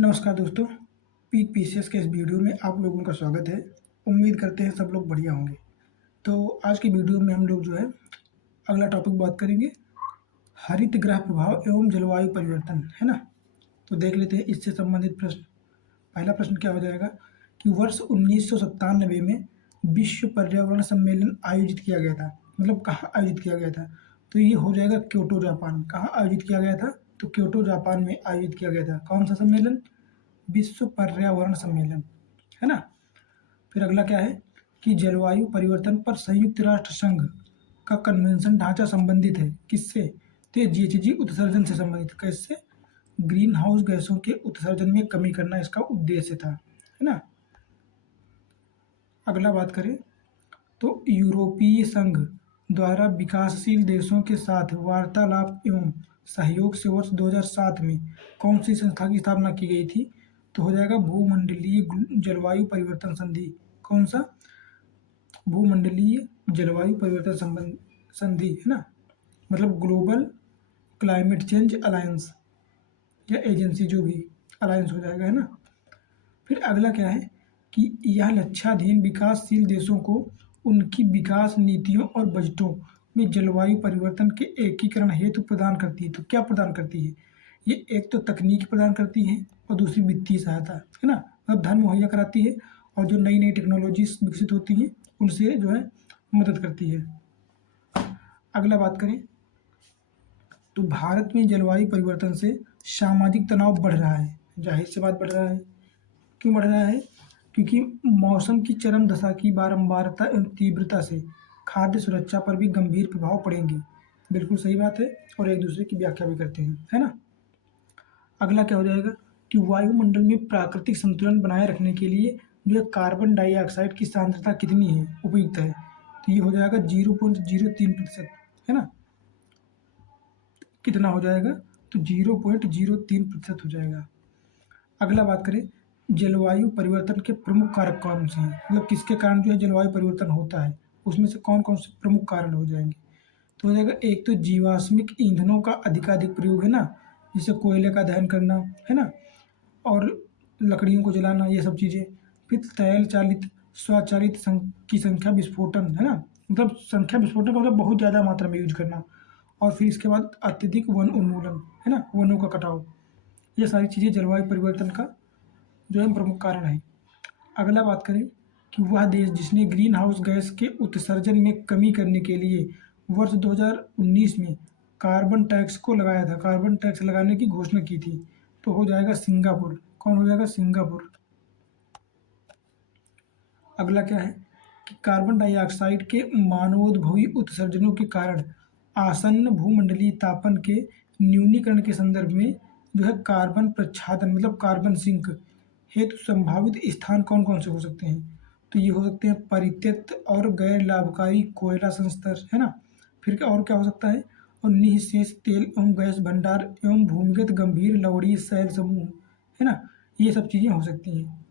नमस्कार दोस्तों, peak PCS के इस वीडियो में आप लोगों का स्वागत है। उम्मीद करते हैं सब लोग बढ़िया होंगे। तो आज की वीडियो में हम लोग जो है अगला टॉपिक बात करेंगे, हरित गृह प्रभाव एवं जलवायु परिवर्तन, है ना। तो देख लेते हैं इससे संबंधित प्रश्न। पहला प्रश्न क्या हो जाएगा कि वर्ष 1997 में विश्व पर्यावरण सम्मेलन आयोजित किया गया था। मतलब कहाँ आयोजित किया गया था? तो ये हो जाएगा क्योटो जापान। कहाँ आयोजित किया गया था? तो क्योटो जापान में आयोजित किया गया था। कौन सा सम्मेलन? विश्व पर्यावरण सम्मेलन, है ना। फिर अगला क्या है कि जलवायु परिवर्तन पर संयुक्त राष्ट्र संघ का कन्वेंशन ढांचा संबंधित है किससे? तो जीएचजी उत्सर्जन से संबंधित। कैसे? ग्रीन हाउस गैसों के उत्सर्जन में कमी करना इसका उद्देश्य था, है ना। अगला बात करें तो यूरोपीय संघ द्वारा विकासशील देशों के साथ वार्तालाप एवं सहयोग से वर्ष 2007 में कौन सी संस्था की स्थापना की गई थी? तो हो जाएगा भूमंडलीय जलवायु परिवर्तन संधि। कौन सा? भूमंडलीय जलवायु परिवर्तन संधि, है ना। मतलब ग्लोबल क्लाइमेट चेंज अलायंस या एजेंसी, जो भी अलायंस हो जाएगा, है ना। फिर अगला क्या है कि यह लक्ष्याधीन विकासशील देशों को उनकी विकास नीतियों और बजटों में जलवायु परिवर्तन के एकीकरण हेतु प्रदान करती है। तो क्या प्रदान करती है? ये एक तो तकनीक प्रदान करती है और दूसरी वित्तीय सहायता, है ना। मतलब धन मुहैया कराती है और जो नई नई टेक्नोलॉजीज विकसित होती हैं उनसे जो है मदद करती है। अगला बात करें तो भारत में जलवायु परिवर्तन से सामाजिक तनाव बढ़ रहा है। जाहिर सी बात बढ़ रहा है। क्यों बढ़ रहा है? क्योंकि मौसम की चरम दशा की बारंबारता एवं तीव्रता से खाद्य सुरक्षा पर भी गंभीर प्रभाव पड़ेंगे। बिल्कुल सही बात है और एक दूसरे की व्याख्या भी करते हैं, है ना। अगला क्या हो जाएगा कि वायुमंडल में प्राकृतिक संतुलन बनाए रखने के लिए जो है कार्बन डाइऑक्साइड की सांद्रता कितनी है, उपयुक्त है? तो ये हो जाएगा 0.03%, है ना। कितना हो जाएगा? तो 0.03% हो जाएगा। अगला बात करें जलवायु परिवर्तन के प्रमुख कारक कौन से हैं? मतलब किसके कारण जो है जलवायु परिवर्तन होता है, उसमें से कौन कौन से प्रमुख कारण हो जाएंगे? तो हो जाएगा एक तो जीवाश्मिक ईंधनों का अधिकाधिक प्रयोग, है ना, जैसे कोयले का दहन करना, है ना, और लकड़ियों को जलाना, ये सब चीज़ें। फिर तैल चालित स्वचालित की संख्या विस्फोटन, है ना। मतलब संख्या विस्फोटन का मतलब बहुत ज़्यादा मात्रा में यूज करना। और फिर इसके बाद अत्यधिक वन उन्मूलन, है ना, वनों का कटाव। ये सारी चीज़ें जलवायु परिवर्तन का जो है प्रमुख कारण है। अगला बात करें कि वह देश जिसने ग्रीन हाउस गैस के उत्सर्जन में कमी करने के लिए वर्ष 2019 में कार्बन टैक्स को लगाया था, कार्बन टैक्स लगाने की घोषणा की थी। तो हो जाएगा सिंगापुर। कौन हो जाएगा? सिंगापुर। अगला क्या है कि कार्बन डाइऑक्साइड के मानवोद्भवी उत्सर्जनों के कारण आसन्न भूमंडलीय तापन के न्यूनीकरण के संदर्भ में जो है कार्बन प्रच्छादन मतलब कार्बन सिंक हेतु संभावित स्थान कौन कौन से हो सकते हैं? तो ये हो सकते हैं परित्यक्त और गैर लाभकारी कोयला संस्तर, है ना। फिर क्या और क्या हो सकता है? और निःशेष तेल एवं गैस भंडार एवं भूमिगत गंभीर लवणीय शैल समूह, है ना। ये सब चीज़ें हो सकती हैं।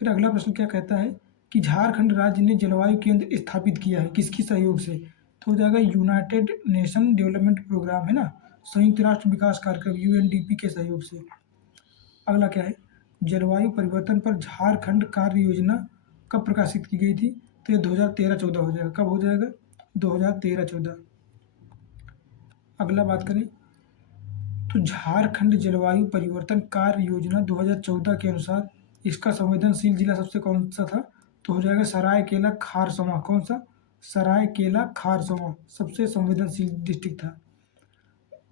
फिर अगला प्रश्न क्या कहता है कि झारखंड राज्य ने जलवायु केंद्र स्थापित किया है, किसकी सहयोग से? तो हो जाएगा यूनाइटेड नेशन डेवलपमेंट प्रोग्राम, है ना, संयुक्त राष्ट्र विकास कार्यक्रम यूएनडीपी के सहयोग से। अगला क्या है? जलवायु परिवर्तन पर झारखंड कार्य योजना कब प्रकाशित की गई थी? तो ये 2013-14 हो जाएगा। कब हो जाएगा? 2013-14। अगला बात करें तो झारखंड जलवायु परिवर्तन कार्य योजना 2014 के अनुसार इसका संवेदनशील जिला सबसे कौन सा था? तो हो जाएगा सरायकेला खारसवां। कौन सा? सरायकेला खारसवां सबसे संवेदनशील डिस्ट्रिक्ट था।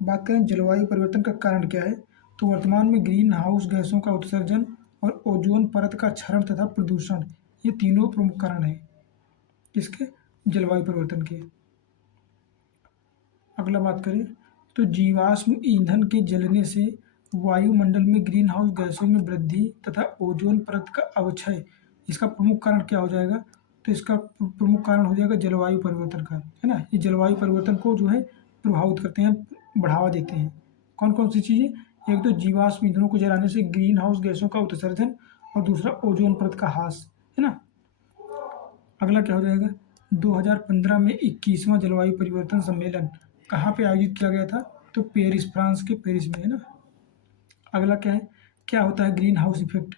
बात करें जलवायु परिवर्तन का कारण क्या है, तो वर्तमान में ग्रीन हाउस गैसों का उत्सर्जन और ओजोन परत का क्षरण तथा प्रदूषण, ये तीनों प्रमुख कारण हैं किसके? जलवायु परिवर्तन के। अगला बात करें तो जीवाश्म ईंधन के जलने से वायुमंडल में ग्रीन हाउस गैसों में वृद्धि तथा ओजोन परत का अवक्षय, इसका प्रमुख कारण क्या हो जाएगा? तो इसका प्रमुख कारण हो जाएगा जलवायु परिवर्तन का, है ना। ये जलवायु परिवर्तन को जो है प्रभावित करते हैं, बढ़ावा देते हैं। कौन कौन सी चीज़ें? एक तो जीवाश्म ईंधनों को जलाने से ग्रीन हाउस गैसों का उत्सर्जन और दूसरा ओजोन परत का ह्रास, है ना। अगला क्या हो जाएगा? 2015 में 21वां जलवायु परिवर्तन सम्मेलन कहाँ पे आयोजित किया गया था? तो पेरिस, फ्रांस के पेरिस में, है ना। अगला क्या है क्या होता है ग्रीन हाउस इफेक्ट?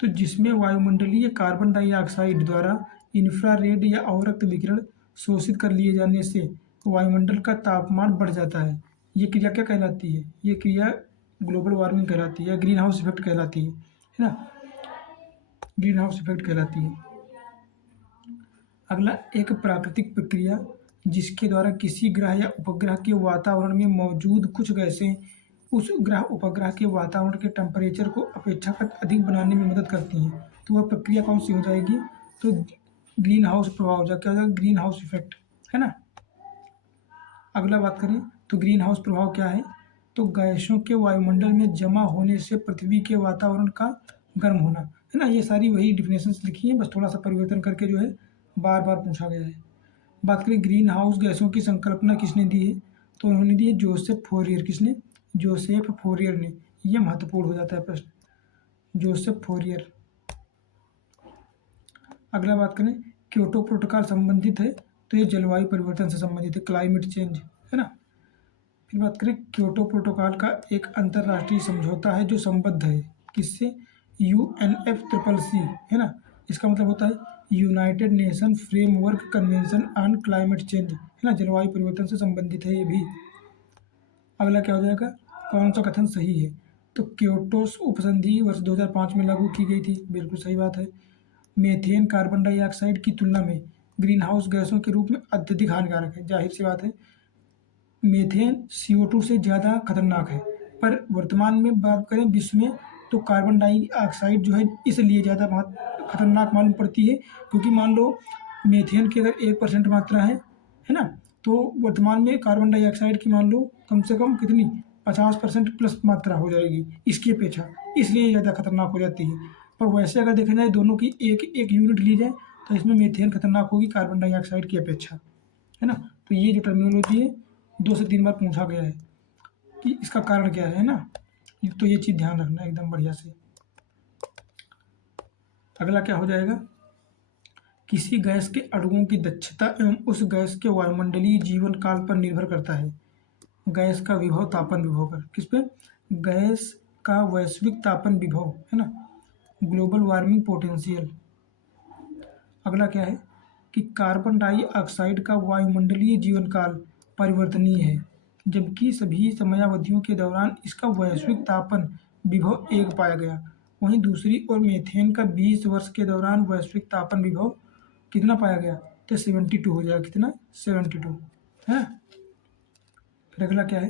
तो जिसमें वायुमंडलीय कार्बन डाइऑक्साइड द्वारा इंफ्रारेड या अवरक्त विकिरण शोषित कर लिए जाने से वायुमंडल का तापमान बढ़ जाता है। ये क्रिया क्या कहलाती है? ये क्रिया ग्लोबल वार्मिंग कहलाती है, ग्रीन हाउस इफेक्ट कहलाती है ना, ग्रीन हाउस इफेक्ट कहलाती है। अगला, एक प्राकृतिक प्रक्रिया जिसके द्वारा किसी ग्रह या उपग्रह के वातावरण में मौजूद कुछ गैसें उस ग्रह उपग्रह के वातावरण के टेम्परेचर को अपेक्षाकृत अधिक बनाने में मदद करती हैं। तो वह प्रक्रिया कौन सी हो जाएगी? तो ग्रीन हाउस प्रभाव, क्या हो जाएगा? ग्रीन हाउस इफेक्ट, है ना। अगला बात करें तो ग्रीन हाउस प्रभाव क्या है? तो गैसों के वायुमंडल में जमा होने से पृथ्वी के वातावरण का गर्म होना, है ना। ये सारी वही डिफिनेशंस लिखी हैं, बस थोड़ा सा परिवर्तन करके जो है बार बार पूछा गया है। बात करें ग्रीन हाउस गैसों की संकल्पना किसने दी है? तो उन्होंने दी है जोसेफ फोरियर। किसने? जोसेफ फोरियर ने। यह महत्वपूर्ण हो जाता है प्रश्न, जोसेफ फोरियर। अगला बात करें क्योटो प्रोटोकॉल संबंधित है, तो ये जलवायु परिवर्तन से संबंधित है, क्लाइमेट चेंज, है ना। फिर बात करें क्योटो प्रोटोकॉल का एक अंतर्राष्ट्रीय समझौता है जो संबद्ध है किससे? UNFCCC, है ना। इसका मतलब होता है United nation framework convention on climate change, है ना। जलवायु परिवर्तन से संबंधित है ये भी। अगला क्या हो जाएगा? कौन सा कथन सही है? तो क्योटो उपसंधि वर्ष 2005 में लागू की गई थी, बिल्कुल सही बात है। मीथेन कार्बन डाइऑक्साइड की तुलना में ग्रीन हाउस गैसों के रूप में अत्यधिक हानिकारक है। जाहिर सी बात है, मीथेन CO2 से ज़्यादा खतरनाक है, पर वर्तमान में बात करें विश्व में तो कार्बन डाइऑक्साइड जो है इसलिए ज़्यादा खतरनाक मालूम पड़ती है क्योंकि मान लो मीथेन की अगर 1% मात्रा है ना, तो वर्तमान में कार्बन डाइऑक्साइड की मान लो कम से कम कितनी 50% प्लस मात्रा हो जाएगी इसकी अपेक्षा, इसलिए ज़्यादा खतरनाक हो जाती है। पर वैसे अगर देखा जाए दोनों की एक एक यूनिट ली जाए तो इसमें मीथेन खतरनाक होगी कार्बन डाइऑक्साइड की अपेक्षा, है ना। तो ये जो टर्मिनोलॉजी है 2 से 3 बार पूछा गया है कि इसका कारण क्या है ना, तो ये चीज़ ध्यान रखना एकदम बढ़िया से। अगला क्या हो जाएगा? किसी गैस के अणुओं की दक्षता एवं उस गैस के वायुमंडलीय जीवन काल पर निर्भर करता है। गैस का विभव तापन विभव पर, किस पे? गैस का वैश्विक तापन विभव, है ना, ग्लोबल वार्मिंग पोटेंशियल। अगला क्या है कि कार्बन डाइऑक्साइड का वायुमंडलीय जीवन काल परिवर्तनीय है, जबकि सभी समयावधियों के दौरान इसका वैश्विक तापन विभव 1 पाया गया। वहीं दूसरी ओर मीथेन का 20 वर्ष के दौरान वैश्विक तापन विभव कितना पाया गया? तो 72 हो जाएगा। कितना? 72, है। फिर अगला क्या है?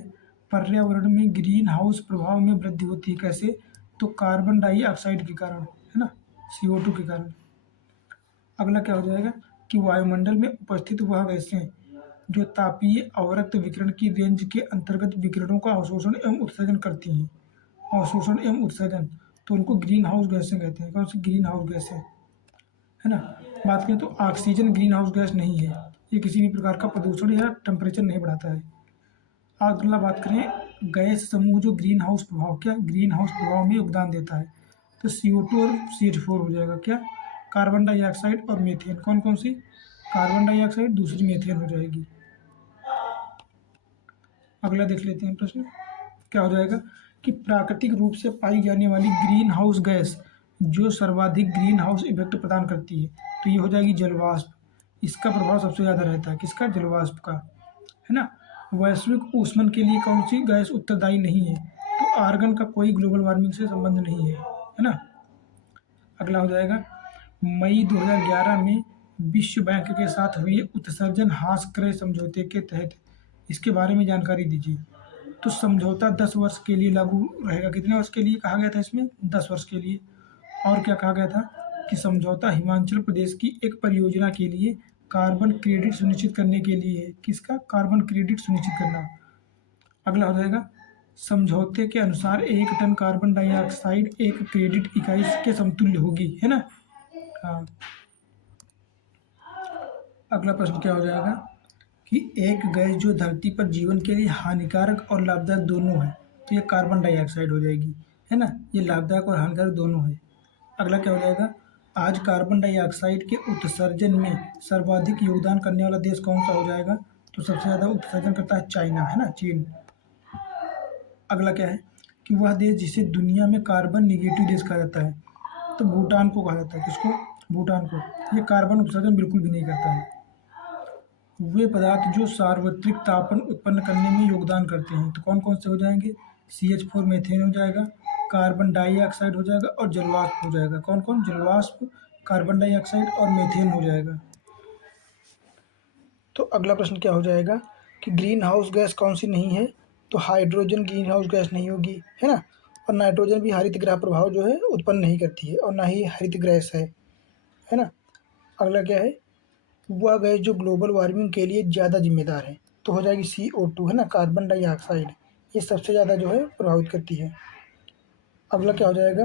पर्यावरण में ग्रीन हाउस प्रभाव में वृद्धि होती है, कैसे? तो कार्बन डाइऑक्साइड के कारण, है ना, CO2 के कारण। अगला क्या हो जाएगा कि वायुमंडल में उपस्थित वह गैसें जो तापीय अवरक्त विकिरण की रेंज के अंतर्गत विकिरणों का अवशोषण एवं उत्सर्जन करती हैं, अवशोषण एवं उत्सर्जन, तो उनको ग्रीन हाउस गैसें कहते हैं। कौन सी? ग्रीन हाउस गैसें, है ना। बात करें तो ऑक्सीजन ग्रीन हाउस गैस नहीं है, ये किसी भी प्रकार का प्रदूषण या टेम्परेचर नहीं बढ़ाता है। अगला बात करें गैस समूह जो ग्रीन हाउस प्रभाव, क्या ग्रीन हाउस प्रभाव में योगदान देता है? तो CO2 और CH4 हो जाएगा। क्या? कार्बन डाइऑक्साइड और मीथेन। कौन कौन सी? कार्बन डाइऑक्साइड, दूसरी मीथेन हो जाएगी। अगला देख लेते हैं प्रश्न, क्या हो जाएगा कि प्राकृतिक रूप से पाई जाने वाली ग्रीन हाउस गैस जो सर्वाधिक ग्रीन हाउस इफेक्ट प्रदान करती है, तो ये हो जाएगी जलवाष्प। इसका प्रभाव सबसे ज़्यादा रहता है, किसका? जलवाष्प का, है ना। वैश्विक ऊष्मन के लिए कौन सी गैस उत्तरदायी नहीं है? तो आर्गन का कोई ग्लोबल वार्मिंग से संबंध नहीं है ना। अगला हो जाएगा मई 2011 में विश्व बैंक के साथ हुए उत्सर्जन ह्रास क्रय समझौते के तहत इसके बारे में जानकारी दीजिए। तो समझौता 10 वर्ष के लिए लागू रहेगा। कितने वर्ष के लिए कहा गया था इसमें? 10 वर्ष के लिए। और क्या कहा गया था कि समझौता हिमाचल प्रदेश की एक परियोजना के लिए कार्बन क्रेडिट सुनिश्चित करने के लिए है। किसका? कार्बन क्रेडिट सुनिश्चित करना। अगला हो जाएगा समझौते के अनुसार 1 टन कार्बन डाइऑक्साइड एक क्रेडिट इकाई के समतुल्य होगी, है ना। हाँ। अगला प्रश्न क्या हो जाएगा कि एक गैस जो धरती पर जीवन के लिए हानिकारक और लाभदायक दोनों है, तो ये कार्बन डाइऑक्साइड हो जाएगी, है ना। ये लाभदायक और हानिकारक दोनों है। अगला क्या हो जाएगा? आज कार्बन डाइऑक्साइड के उत्सर्जन में सर्वाधिक योगदान करने वाला देश कौन सा हो जाएगा? तो सबसे ज़्यादा उत्सर्जन करता है चाइना, है ना, चीन। अगला क्या है कि वह देश जिसे दुनिया में कार्बन निगेटिव देश कहा जाता है, तो भूटान को कहा जाता है। किसको? भूटान को। ये कार्बन उत्सर्जन बिल्कुल भी नहीं करता है। वे पदार्थ जो सार्वत्रिक तापन उत्पन्न करने में योगदान करते हैं, तो कौन कौन से हो जाएंगे? CH4 मीथेन हो जाएगा, कार्बन डाइऑक्साइड हो जाएगा और जलवाष्प हो जाएगा। कौन कौन? जलवाष्प, कार्बन डाइऑक्साइड और मीथेन हो जाएगा। तो अगला प्रश्न क्या हो जाएगा कि ग्रीन हाउस गैस कौन सी नहीं है? तो हाइड्रोजन ग्रीन हाउस गैस नहीं होगी, है ना। और नाइट्रोजन भी हरित गृह प्रभाव जो है उत्पन्न नहीं करती है, और ना ही हरित गैस है ना। अगला क्या है? वह गैस जो ग्लोबल वार्मिंग के लिए ज़्यादा जिम्मेदार है, तो हो जाएगी CO2, है ना, कार्बन डाइऑक्साइड। ये सबसे ज़्यादा जो है प्रभावित करती है। अगला क्या हो जाएगा?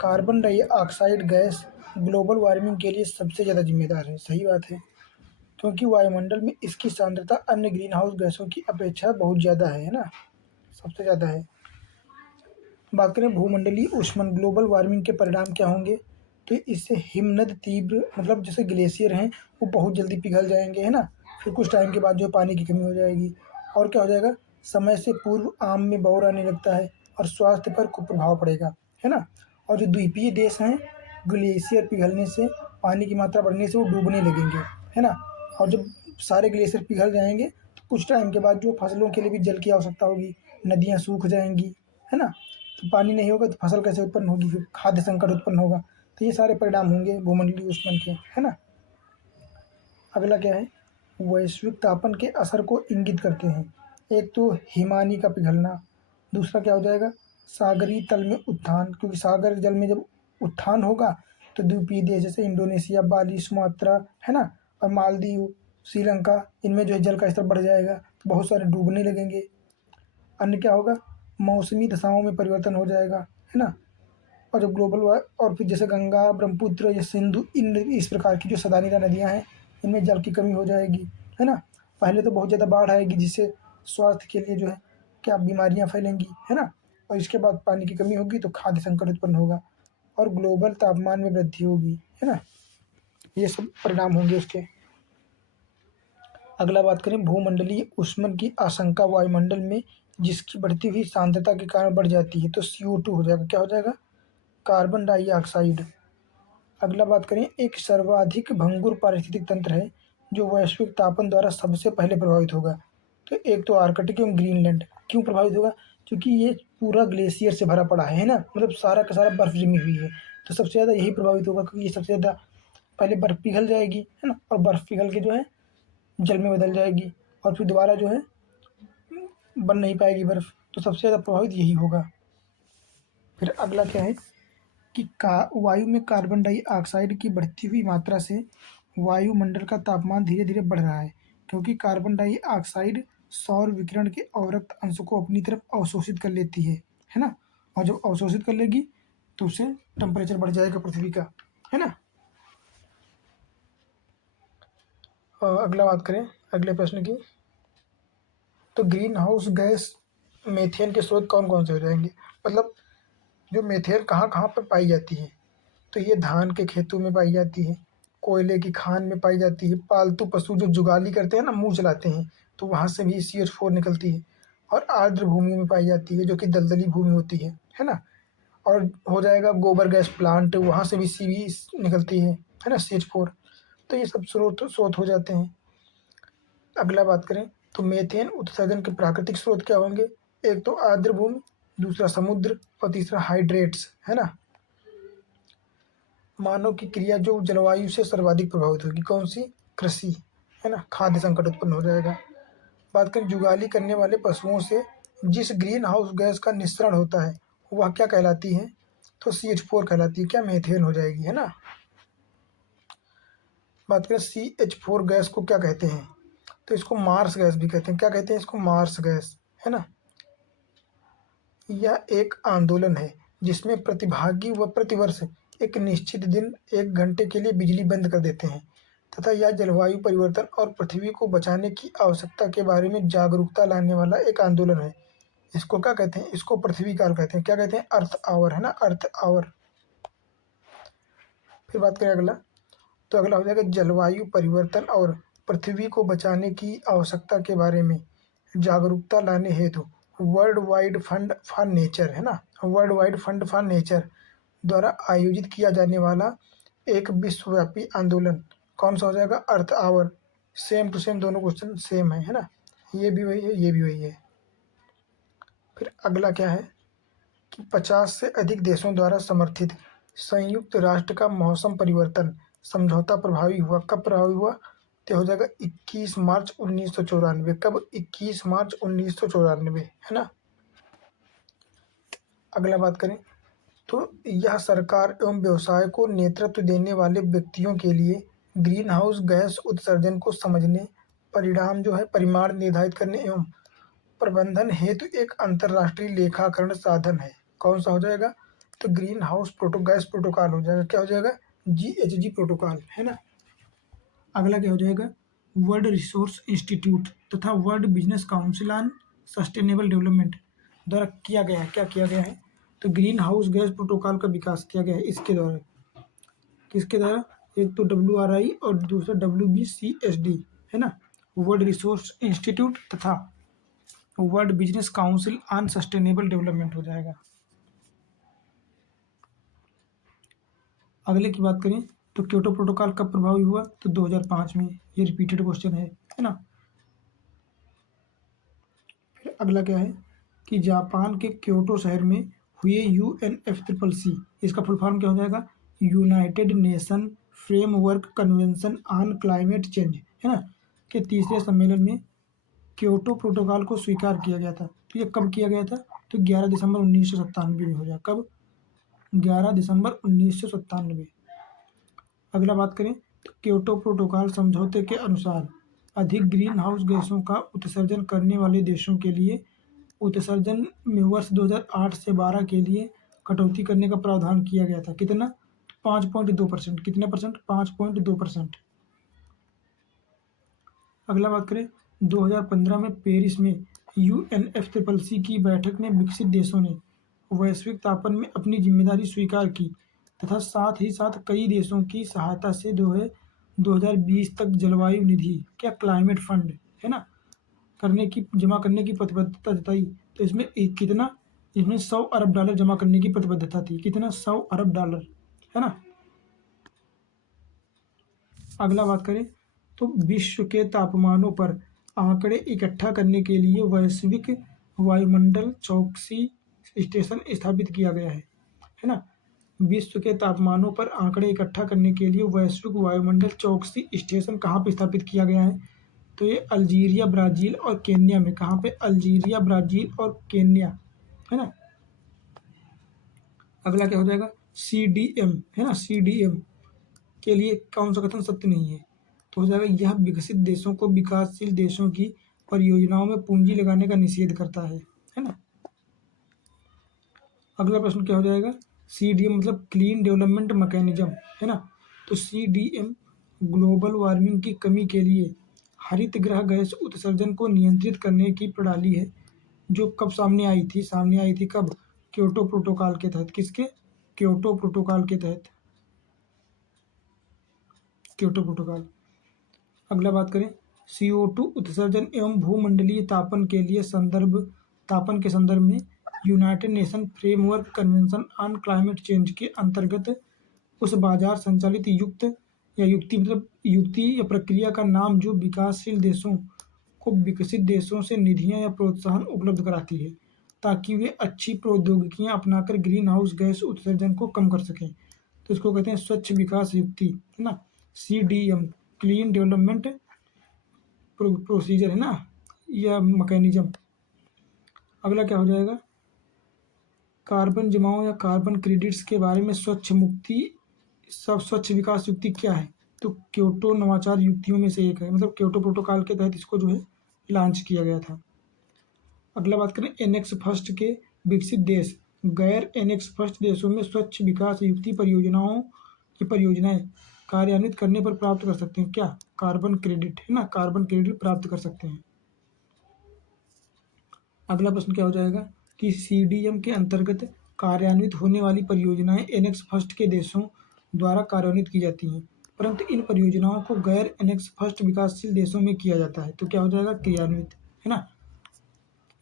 Carbon dioxide gas global warming के लिए सबसे ज़्यादा जिम्मेदार है। सही बात है, क्योंकि वायुमंडल में इसकी सांद्रता अन्य ग्रीन हाउस गैसों की अपेक्षा बहुत ज़्यादा है ना, सबसे ज़्यादा है। बात करें भूमंडलीय ऊष्मन ग्लोबल वार्मिंग के परिणाम क्या होंगे? तो इससे हिमनद तीव्र, मतलब जैसे ग्लेशियर हैं वो बहुत जल्दी पिघल जाएंगे, है ना। फिर कुछ टाइम के बाद जो पानी की कमी हो जाएगी। और क्या हो जाएगा? समय से पूर्व आम में बौर आने लगता है और स्वास्थ्य पर कुप्रभाव पड़ेगा, है ना। और जो द्वीपीय देश हैं, ग्लेशियर पिघलने से, पानी की मात्रा बढ़ने से वो डूबने लगेंगे, है ना। और जब सारे ग्लेशियर पिघल जाएंगे तो कुछ टाइम के बाद जो फसलों के लिए भी जल की आवश्यकता होगी, नदियाँ सूख जाएंगी, है ना। तो पानी नहीं होगा तो फसल कैसे उत्पन्न होगी? फिर खाद्य संकट उत्पन्न होगा। तो ये सारे परिणाम होंगे भूमंडलीय ऊष्मन के, है ना। अगला क्या है? वैश्विक तापन के असर को इंगित करते हैं। एक तो हिमानी का पिघलना, दूसरा क्या हो जाएगा? सागरीय तल में उत्थान, क्योंकि सागर जल में जब उत्थान होगा तो द्वीपीय देश जैसे इंडोनेशिया, बाली, सुमात्रा, है ना, और मालदीव, श्रीलंका, इनमें जो है जल का स्तर बढ़ जाएगा, तो बहुत सारे डूबने लगेंगे। अन्य क्या होगा? मौसमी दशाओं में परिवर्तन हो जाएगा, है ना। और जो और फिर जैसे गंगा, ब्रह्मपुत्र या सिंधु, इन इस प्रकार की जो सदानीरा नदियाँ हैं, इनमें जल की कमी हो जाएगी, है ना। पहले तो बहुत ज़्यादा बाढ़ आएगी, जिससे स्वास्थ्य के लिए जो है क्या बीमारियाँ फैलेंगी, है ना। और इसके बाद पानी की कमी होगी तो खाद्य संकट उत्पन्न होगा और ग्लोबल तापमान में वृद्धि होगी, है ना। ये सब परिणाम होंगे उसके। अगला बात करें भूमंडलीय ऊष्मन की आशंका वायुमंडल में जिसकी बढ़ती हुई सांद्रता के कारण बढ़ जाती है, तो CO2 हो जाएगा। क्या हो जाएगा? Carbon dioxide. अगला बात करें, एक सर्वाधिक भंगुर पारिस्थितिक तंत्र है जो वैश्विक तापन द्वारा सबसे पहले प्रभावित होगा। तो एक तो आर्कटिक एवं ग्रीनलैंड। क्यों प्रभावित होगा? क्योंकि ये पूरा ग्लेशियर से भरा पड़ा है ना, मतलब सारा का सारा बर्फ जमी हुई है, तो सबसे ज़्यादा यही प्रभावित होगा, क्योंकि ये सबसे ज़्यादा पहले बर्फ पिघल जाएगी, है ना, और बर्फ पिघल के जो है जल में बदल जाएगी और फिर दोबारा जो है बन नहीं पाएगी बर्फ, तो सबसे ज़्यादा प्रभावित यही होगा। फिर अगला क्या है कि वायु में कार्बन डाइऑक्साइड की बढ़ती हुई मात्रा से वायुमंडल का तापमान धीरे धीरे बढ़ रहा है, क्योंकि कार्बन डाइऑक्साइड सौर विकिरण के अवरक्त अंश को अपनी तरफ अवशोषित कर लेती है ना। और जब अवशोषित कर लेगी तो उससे टेम्परेचर बढ़ जाएगा पृथ्वी का, है ना। अगला बात करें अगले प्रश्न की, तो ग्रीन हाउस गैस मीथेन के स्रोत कौन कौन से हो जाएंगे? मतलब जो मीथेन कहाँ कहाँ पर पाई जाती है? तो ये धान के खेतों में पाई जाती है, कोयले की खान में पाई जाती है, पालतू पशु जो जुगाली करते हैं ना, मुंह चलाते हैं, तो वहाँ से भी CH4 निकलती है, और आर्द्र भूमि में पाई जाती है जो कि दलदली भूमि होती है ना। और हो जाएगा गोबर गैस प्लांट, वहाँ से भी CV निकलती है ना, CH4। तो ये सब स्रोत हो जाते हैं। अगला बात करें तो मीथेन उत्सर्जन के प्राकृतिक स्रोत क्या होंगे? एक तो आर्द्र भूमि, दूसरा समुद्र और तीसरा हाइड्रेट्स, है ना। मानव की क्रिया जो जलवायु से सर्वाधिक प्रभावित होगी, कौन सी? कृषि, है ना, खाद्य संकट उत्पन्न हो जाएगा। बात करें जुगाली करने वाले पशुओं से जिस ग्रीन हाउस गैस का निस्सरण होता है वह क्या कहलाती है? तो CH4 कहलाती है। क्या? मीथेन हो जाएगी, है ना। बात करें CH4 गैस को क्या कहते हैं? तो इसको मार्स गैस भी कहते हैं। क्या कहते हैं इसको? मार्स गैस, है ना। यह एक आंदोलन है जिसमें प्रतिभागी व प्रतिवर्ष एक निश्चित दिन 1 घंटे के लिए बिजली बंद कर देते हैं, तथा यह जलवायु परिवर्तन और पृथ्वी को बचाने की आवश्यकता के बारे में जागरूकता लाने वाला एक आंदोलन है। इसको क्या कहते हैं? इसको पृथ्वी काल कहते हैं। क्या कहते हैं? अर्थ आवर, है ना, अर्थ आवर। फिर बात करें अगला, तो अगला हो जाएगा जलवायु परिवर्तन और पृथ्वी को बचाने की आवश्यकता के बारे में जागरूकता लाने हेतु world wide fund for nature, है ना, world wide fund for nature द्वारा आयोजित किया जाने वाला एक विश्वव्यापी आंदोलन कौन सा हो जाएगा? अर्थ आवर। सेम टू सेम दोनों क्वेश्चन सेम है ना, ये भी वही है, ये भी वही है। फिर अगला क्या है कि 50 से अधिक देशों द्वारा समर्थित संयुक्त राष्ट्र का मौसम परिवर्तन समझौता प्रभावी हुआ। कब प्रभावी हुआ? तो हो जाएगा 21 मार्च 1994। कब? 21 मार्च 1994, है ना। अगला बात करें तो यह सरकार एवं व्यवसाय को नेतृत्व देने वाले व्यक्तियों के लिए ग्रीन हाउस गैस उत्सर्जन को समझने, परिणाम जो है परिमाण निर्धारित करने एवं प्रबंधन हेतु एक अंतर्राष्ट्रीय लेखाकरण साधन है। कौन सा हो जाएगा? तो ग्रीन हाउस गैस प्रोटोकॉल हो जाएगा। क्या हो जाएगा? GHG प्रोटोकॉल, है ना। अगला क्या हो जाएगा? वर्ल्ड रिसोर्स इंस्टीट्यूट तथा world business council on sustainable development द्वारा किया गया है। क्या किया गया है? तो ग्रीन हाउस गैस प्रोटोकॉल का विकास किया गया है इसके द्वारा। किसके द्वारा? एक तो WRI और दूसरा WBCSD, है ना, वर्ल्ड रिसोर्स इंस्टीट्यूट तथा world business council on sustainable development हो जाएगा। अगले की बात करें तो क्योटो प्रोटोकॉल कब प्रभावी हुआ? तो 2005 में। ये रिपीटेड क्वेश्चन है ना। फिर अगला क्या है कि जापान के क्योटो शहर में हुए UNFCCC, इसका फुल फॉर्म क्या हो जाएगा? United nation framework convention on climate change, है ना, के तीसरे सम्मेलन में क्योटो प्रोटोकॉल को स्वीकार किया गया था। तो ये कब किया गया था? तो 11 दिसंबर 1997 में हो जाएगा। कब? 11 दिसंबर 1997। अगला बात करें तो क्योटो प्रोटोकॉल समझौते के अनुसार अधिक ग्रीन हाउस गैसों का उत्सर्जन करने वाले देशों के लिए उत्सर्जन में वर्ष 2008 से 12 के लिए कटौती करने का प्रावधान किया गया था। कितना? 5.2%। कितना परसेंट? 5.2%। अगला बात करें 2015 में पेरिस में UNFCCC की बैठक में विकसित देशों ने वैश्विक तापन में अपनी जिम्मेदारी स्वीकार की तथा साथ ही साथ कई देशों की सहायता से 2020 तक जलवायु निधि, क्या, क्लाइमेट फंड, है ना, जमा करने की प्रतिबद्धता जताई। तो इसमें कितना? इसमें $100 अरब जमा करने की प्रतिबद्धता थी। कितना? $100 अरब, है ना। अगला बात करें तो विश्व के तापमानों पर आंकड़े इकट्ठा करने के लिए वैश्विक वायुमंडल चौकसी स्टेशन स्थापित किया गया है ना। विश्व के तापमानों पर आंकड़े इकट्ठा करने के लिए वैश्विक वायुमंडल चौकसी स्टेशन कहाँ पे स्थापित किया गया है? तो ये अल्जीरिया, ब्राज़ील और केन्या में। कहाँ पे? अल्जीरिया, ब्राज़ील और केन्या, है ना। अगला क्या हो जाएगा? CDM, है ना, CDM के लिए कौन सा कथन सत्य नहीं है? तो हो जाएगा यह विकसित देशों को विकासशील देशों की परियोजनाओं में पूंजी लगाने का निषेध करता है ना। अगला प्रश्न क्या हो जाएगा? CDM मतलब क्लीन डेवलपमेंट मैकेनिज्म, है ना। तो CDM ग्लोबल वार्मिंग की कमी के लिए हरित गृह गैस उत्सर्जन को नियंत्रित करने की प्रणाली है जो कब सामने आई थी? सामने आई थी कब? क्योटो प्रोटोकॉल के तहत। किसके? क्योटो प्रोटोकॉल के तहत। Kyoto protocol. अगला बात करें CO2 उत्सर्जन एवं भूमंडलीय तापन के संदर्भ में United nation framework convention on climate change के अंतर्गत उस बाजार संचालित युक्ति या प्रक्रिया का नाम जो विकासशील देशों को विकसित देशों से निधियां या प्रोत्साहन उपलब्ध कराती है ताकि वे अच्छी प्रौद्योगिकियां अपनाकर ग्रीन हाउस गैस उत्सर्जन को कम कर सकें। तो इसको कहते हैं स्वच्छ विकास युक्ति, है ना, CDM, क्लीन डेवलपमेंट प्रोसीजर, है ना, या मैकेनिज्म। अगला क्या हो जाएगा? कार्बन जमाओ या कार्बन क्रेडिट्स के बारे में स्वच्छ विकास युक्ति क्या है? तो क्योटो नवाचार युक्तियों में से एक है, मतलब क्योटो प्रोटोकॉल के तहत इसको जो है लॉन्च किया गया था। अगला बात करें एनेक्स फर्स्ट के विकसित देश गैर एनेक्स फर्स्ट देशों में स्वच्छ विकास युक्ति परियोजनाएं कार्यान्वित करने पर प्राप्त कर सकते हैं। क्या? कार्बन क्रेडिट, है ना, कार्बन क्रेडिट प्राप्त कर सकते हैं। अगला प्रश्न क्या हो जाएगा कि CDM के अंतर्गत कार्यान्वित होने वाली परियोजनाएं एनेक्स फर्स्ट के देशों द्वारा कार्यान्वित की जाती हैं परंतु इन परियोजनाओं को गैर एनेक्स फर्स्ट विकासशील देशों में किया जाता है। तो क्या हो जाएगा? क्रियान्वित, है ना।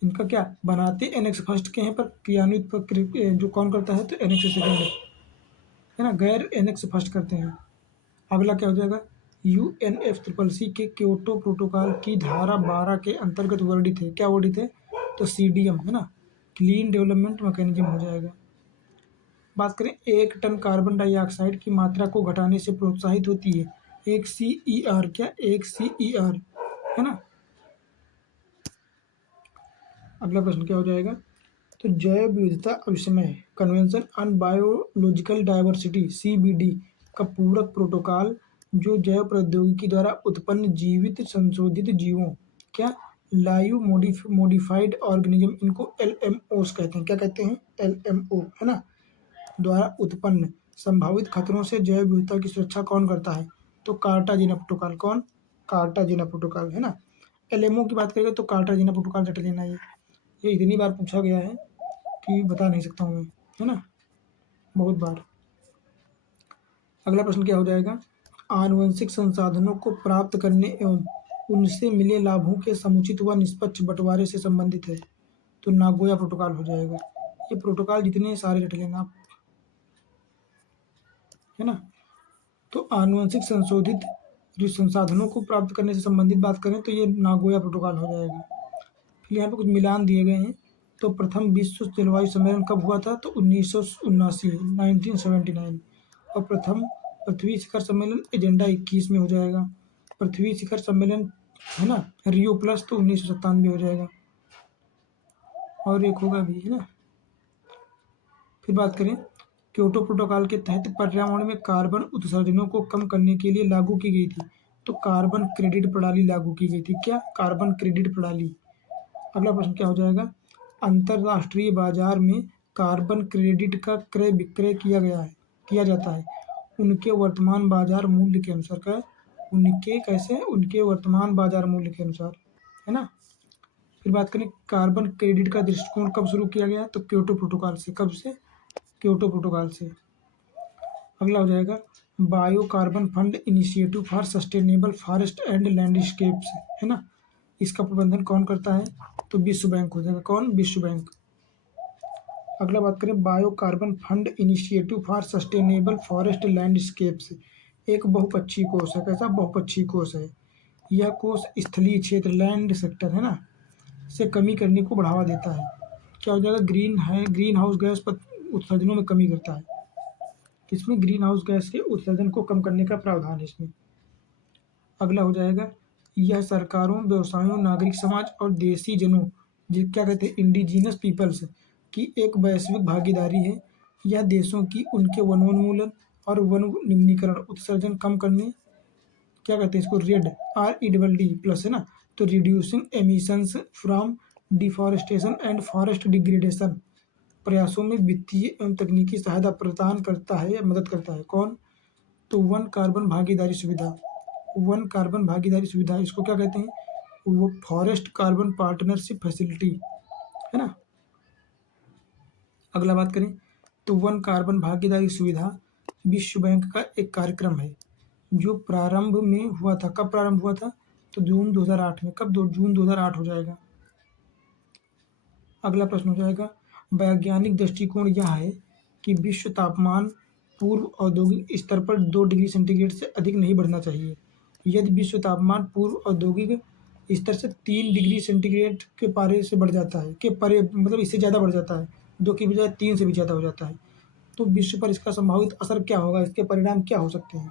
इनका क्या बनाते एनेक्स फर्स्ट के हैं पर क्रियान्वित जो कौन करता है तो एनेक्स सेकंड है ना, गैर एनेक्स फर्स्ट करते हैं। अगला क्या हो जाएगा, UNFCCC के क्योटो प्रोटोकॉल की धारा 12 के अंतर्गत वर्णित है, क्या वर्णित है तो CDM है ना, क्लीन डेवलपमेंट मैकेनिज्म हो जाएगा। बात करें 1 टन कार्बन डाइऑक्साइड की मात्रा को घटाने से प्रोत्साहित होती है 1 CER, क्या 1 CER है ना। अगला प्रश्न क्या हो जाएगा, तो जैव विविधता अभिसमय convention on biological diversity CBD का पूरक प्रोटोकॉल जो जैव प्रौद्योगिकी द्वारा उत्पन्न जीवित संशोधित जीवों, क्या लाइव मॉडिफाइड ऑर्गेनिज्म, इनको LMOs कहते हैं, क्या कहते हैं LMO है ना, द्वारा उत्पन्न संभावित खतरों से जैव विविधता की सुरक्षा कौन करता है तो कार्टाजेना प्रोटोकॉल, कौन कार्टाजेना प्रोटोकॉल है ना। LMO की बात करेंगे तो कार्टाजेना प्रोटोकॉल रट लेना, ये इतनी बार पूछा गया है कि बता नहीं सकता हूँ मैं, है ना, बहुत बार। अगला प्रश्न क्या हो जाएगा, आनुवंशिक संसाधनों को प्राप्त करने एवं उनसे मिले लाभों के समुचित व निष्पक्ष बंटवारे से संबंधित है तो नागोया प्रोटोकॉल हो जाएगा। ये प्रोटोकॉल जितने सारे रट लेना आप, है ना। तो आनुवंशिक संशोधित संसाधनों को प्राप्त करने से संबंधित बात करें तो ये नागोया प्रोटोकॉल हो जाएगा। फिर यहाँ पे कुछ मिलान दिए गए हैं, तो प्रथम विश्व जलवायु सम्मेलन कब हुआ था तो 1979 1979, और प्रथम पृथ्वी शिखर सम्मेलन एजेंडा 21 में हो जाएगा। पृथ्वी शिखर सम्मेलन है ना रियो प्लस तो 1997 हो जाएगा, और एक होगा भी है ना। फिर बात करें क्योटो प्रोटोकॉल के तहत पर्यावरण में कार्बन उत्सर्जनों को कम करने के लिए लागू की गई थी तो कार्बन क्रेडिट प्रणाली लागू की गई थी, क्या कार्बन क्रेडिट प्रणाली। अगला प्रश्न क्या हो जाएगा, अंतरराष्ट्रीय बाजार में कार्बन क्रेडिट का क्रय विक्रय किया जाता है उनके वर्तमान बाजार मूल्य के अनुसार, क्या उनके कैसे उनके वर्तमान बाजार मूल्य के अनुसार, है ना। फिर बात करें कार्बन क्रेडिट का दृष्टिकोण कब शुरू किया गया तो क्योटो प्रोटोकॉल से, कब से क्योटो प्रोटोकॉल से। अगला हो जाएगा bio carbon fund initiative for sustainable forest and landscapes, है ना, इसका प्रबंधन कौन करता है तो विश्व बैंक हो जाएगा, कौन विश्व बैंक। अगला बात करें bio carbon fund initiative for sustainable forest landscapes, एक बहुपक्षीय कोष है, कैसा बहुपक्षीय कोष है। यह कोष स्थलीय क्षेत्र लैंड सेक्टर है ना से कमी करने को बढ़ावा देता है, क्या हो जाएगा ग्रीन हाउस गैस पर उत्सर्जनों में कमी करता है, किसमें ग्रीन हाउस गैस के उत्सर्जन को कम करने का प्रावधान है इसमें। अगला हो जाएगा यह सरकारों व्यवसायों नागरिक समाज और देसी जनों क्या कहते हैं इंडिजीनस पीपल्स की एक वैश्विक भागीदारी है। यह देशों की उनके वनोन्मूलन और वन निम्नीकरण उत्सर्जन कम करने, क्या कहते हैं इसको REDD प्लस है ना, तो reducing emissions from deforestation and forest degradation प्रयासों में वित्तीय एवं तकनीकी सहायता प्रदान करता है या मदद करता है, कौन तो वन कार्बन भागीदारी सुविधा, वन कार्बन भागीदारी सुविधा इसको क्या कहते हैं वो फॉरेस्ट कार्बन पार्टनरशिप फैसिलिटी, है ना। अगला बात करें तो वन कार्बन भागीदारी सुविधा विश्व बैंक का एक कार्यक्रम है जो प्रारंभ में हुआ था, कब प्रारंभ हुआ था तो जून 2008 में, कब जून 2008 हो जाएगा। अगला प्रश्न हो जाएगा वैज्ञानिक दृष्टिकोण यह है कि विश्व तापमान पूर्व औद्योगिक स्तर पर 2 डिग्री सेंटीग्रेड से अधिक नहीं बढ़ना चाहिए। यदि विश्व तापमान पूर्व औद्योगिक स्तर से 3 डिग्री सेंटीग्रेड के पारे से बढ़ जाता है, के परे मतलब इससे ज़्यादा बढ़ जाता है, 2 की बजाय 3 से भी ज़्यादा हो जाता है तो विश्व पर इसका संभावित असर क्या होगा, इसके परिणाम क्या हो सकते हैं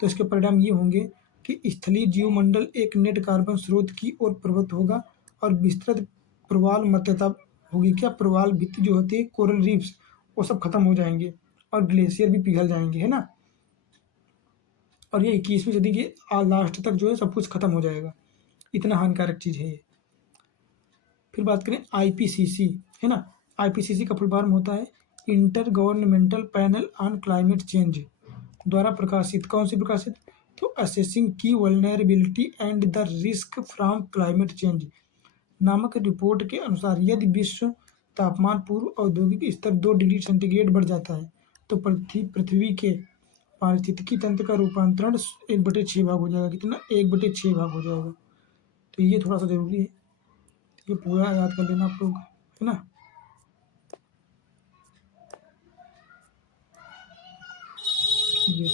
तो इसके परिणाम ये होंगे कि स्थलीय जीवमंडल एक नेट कार्बन स्रोत की ओर प्रवृत्त होगा और विस्तृत प्रवाल मत्यता होगी, क्या प्रवाल भित्ति जो होती है कोरल रीफ्स वो सब खत्म हो जाएंगे और ग्लेशियर भी पिघल जाएंगे, है ना। और ये 21वीं सदी के लास्ट तक जो है सब कुछ खत्म हो जाएगा, इतना हानिकारक चीज़ है ये। फिर बात करें IPCC, है ना, IPCC का फुल फॉर्म होता है inter governmental panel on climate change, द्वारा प्रकाशित, कौन सी प्रकाशित तो असेसिंग की vulnerability and the risk from climate change नामक रिपोर्ट के अनुसार यदि विश्व तापमान पूर्व औद्योगिक स्तर 2 डिग्री सेंटीग्रेड बढ़ जाता है तो पृथ्वी के पारिस्थितिकी तंत्र का रूपांतरण 1/6 भाग हो जाएगा, कितना 1/6 भाग हो जाएगा, तो ये थोड़ा सा जरूरी है। ये पूरा याद कर लेना आप लोग, है ना। ये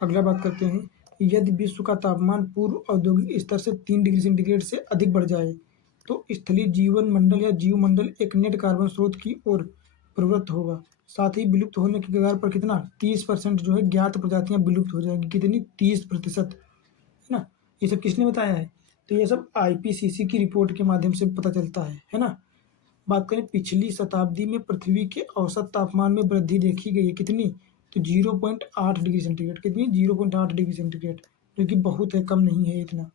अगला बात करते हैं, यदि विश्व का तापमान पूर्व औद्योगिक स्तर से 3 डिग्री सेंटीग्रेड से अधिक बढ़ जाए तो स्थलीय जीवन मंडल या जीवमंडल एक नेट कार्बन स्रोत की ओर प्रवृत्त होगा। साथ ही विलुप्त होने के कगार पर कितना 30% जो है ज्ञात प्रजातियां विलुप्त हो जाएंगी। कितनी 30%, है ना। ये सब किसने बताया है? तो ये सब आईपीसीसी की रिपोर्ट के माध्यम से पता चलता है ना। बात करें पिछली शताब्दी में पृथ्वी के औसत तापमान में वृद्धि देखी गई है। कितनी? तो 0.8 डिग्री सेंटीग्रेड। कितनी? 0.8 डिग्री सेंटीग्रेड, जो कि बहुत है, कम नहीं है इतना।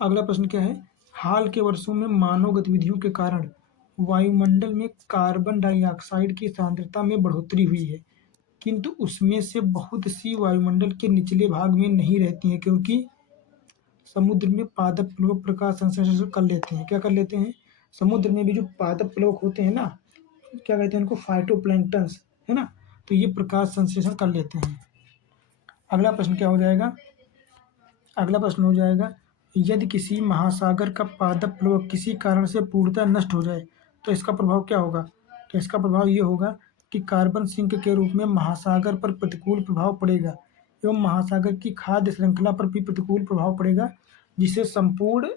अगला प्रश्न क्या है? हाल के वर्षों में मानव गतिविधियों के कारण वायुमंडल में कार्बन डाइऑक्साइड की सांद्रता में बढ़ोतरी हुई है, किंतु उसमें से बहुत सी वायुमंडल के निचले भाग में नहीं रहती हैं, क्योंकि समुद्र में पादप प्लवक प्रकाश संश्लेषण कर लेते हैं। क्या कर लेते हैं? समुद्र में भी जो पादप प्लवक होते हैं ना, क्या कहते हैं उनको? फाइटोप्लैंक्टन्स, है ना। तो ये प्रकाश संश्लेषण कर लेते हैं। अगला प्रश्न क्या हो जाएगा? अगला प्रश्न हो जाएगा, यदि किसी महासागर का पादप प्लवक किसी कारण से पूर्णतः नष्ट हो जाए तो इसका प्रभाव क्या होगा? तो इसका प्रभाव ये होगा कि कार्बन सिंक के रूप में महासागर पर प्रतिकूल प्रभाव पड़ेगा एवं महासागर की खाद्य श्रृंखला पर भी प्रतिकूल प्रभाव पड़ेगा, जिससे संपूर्ण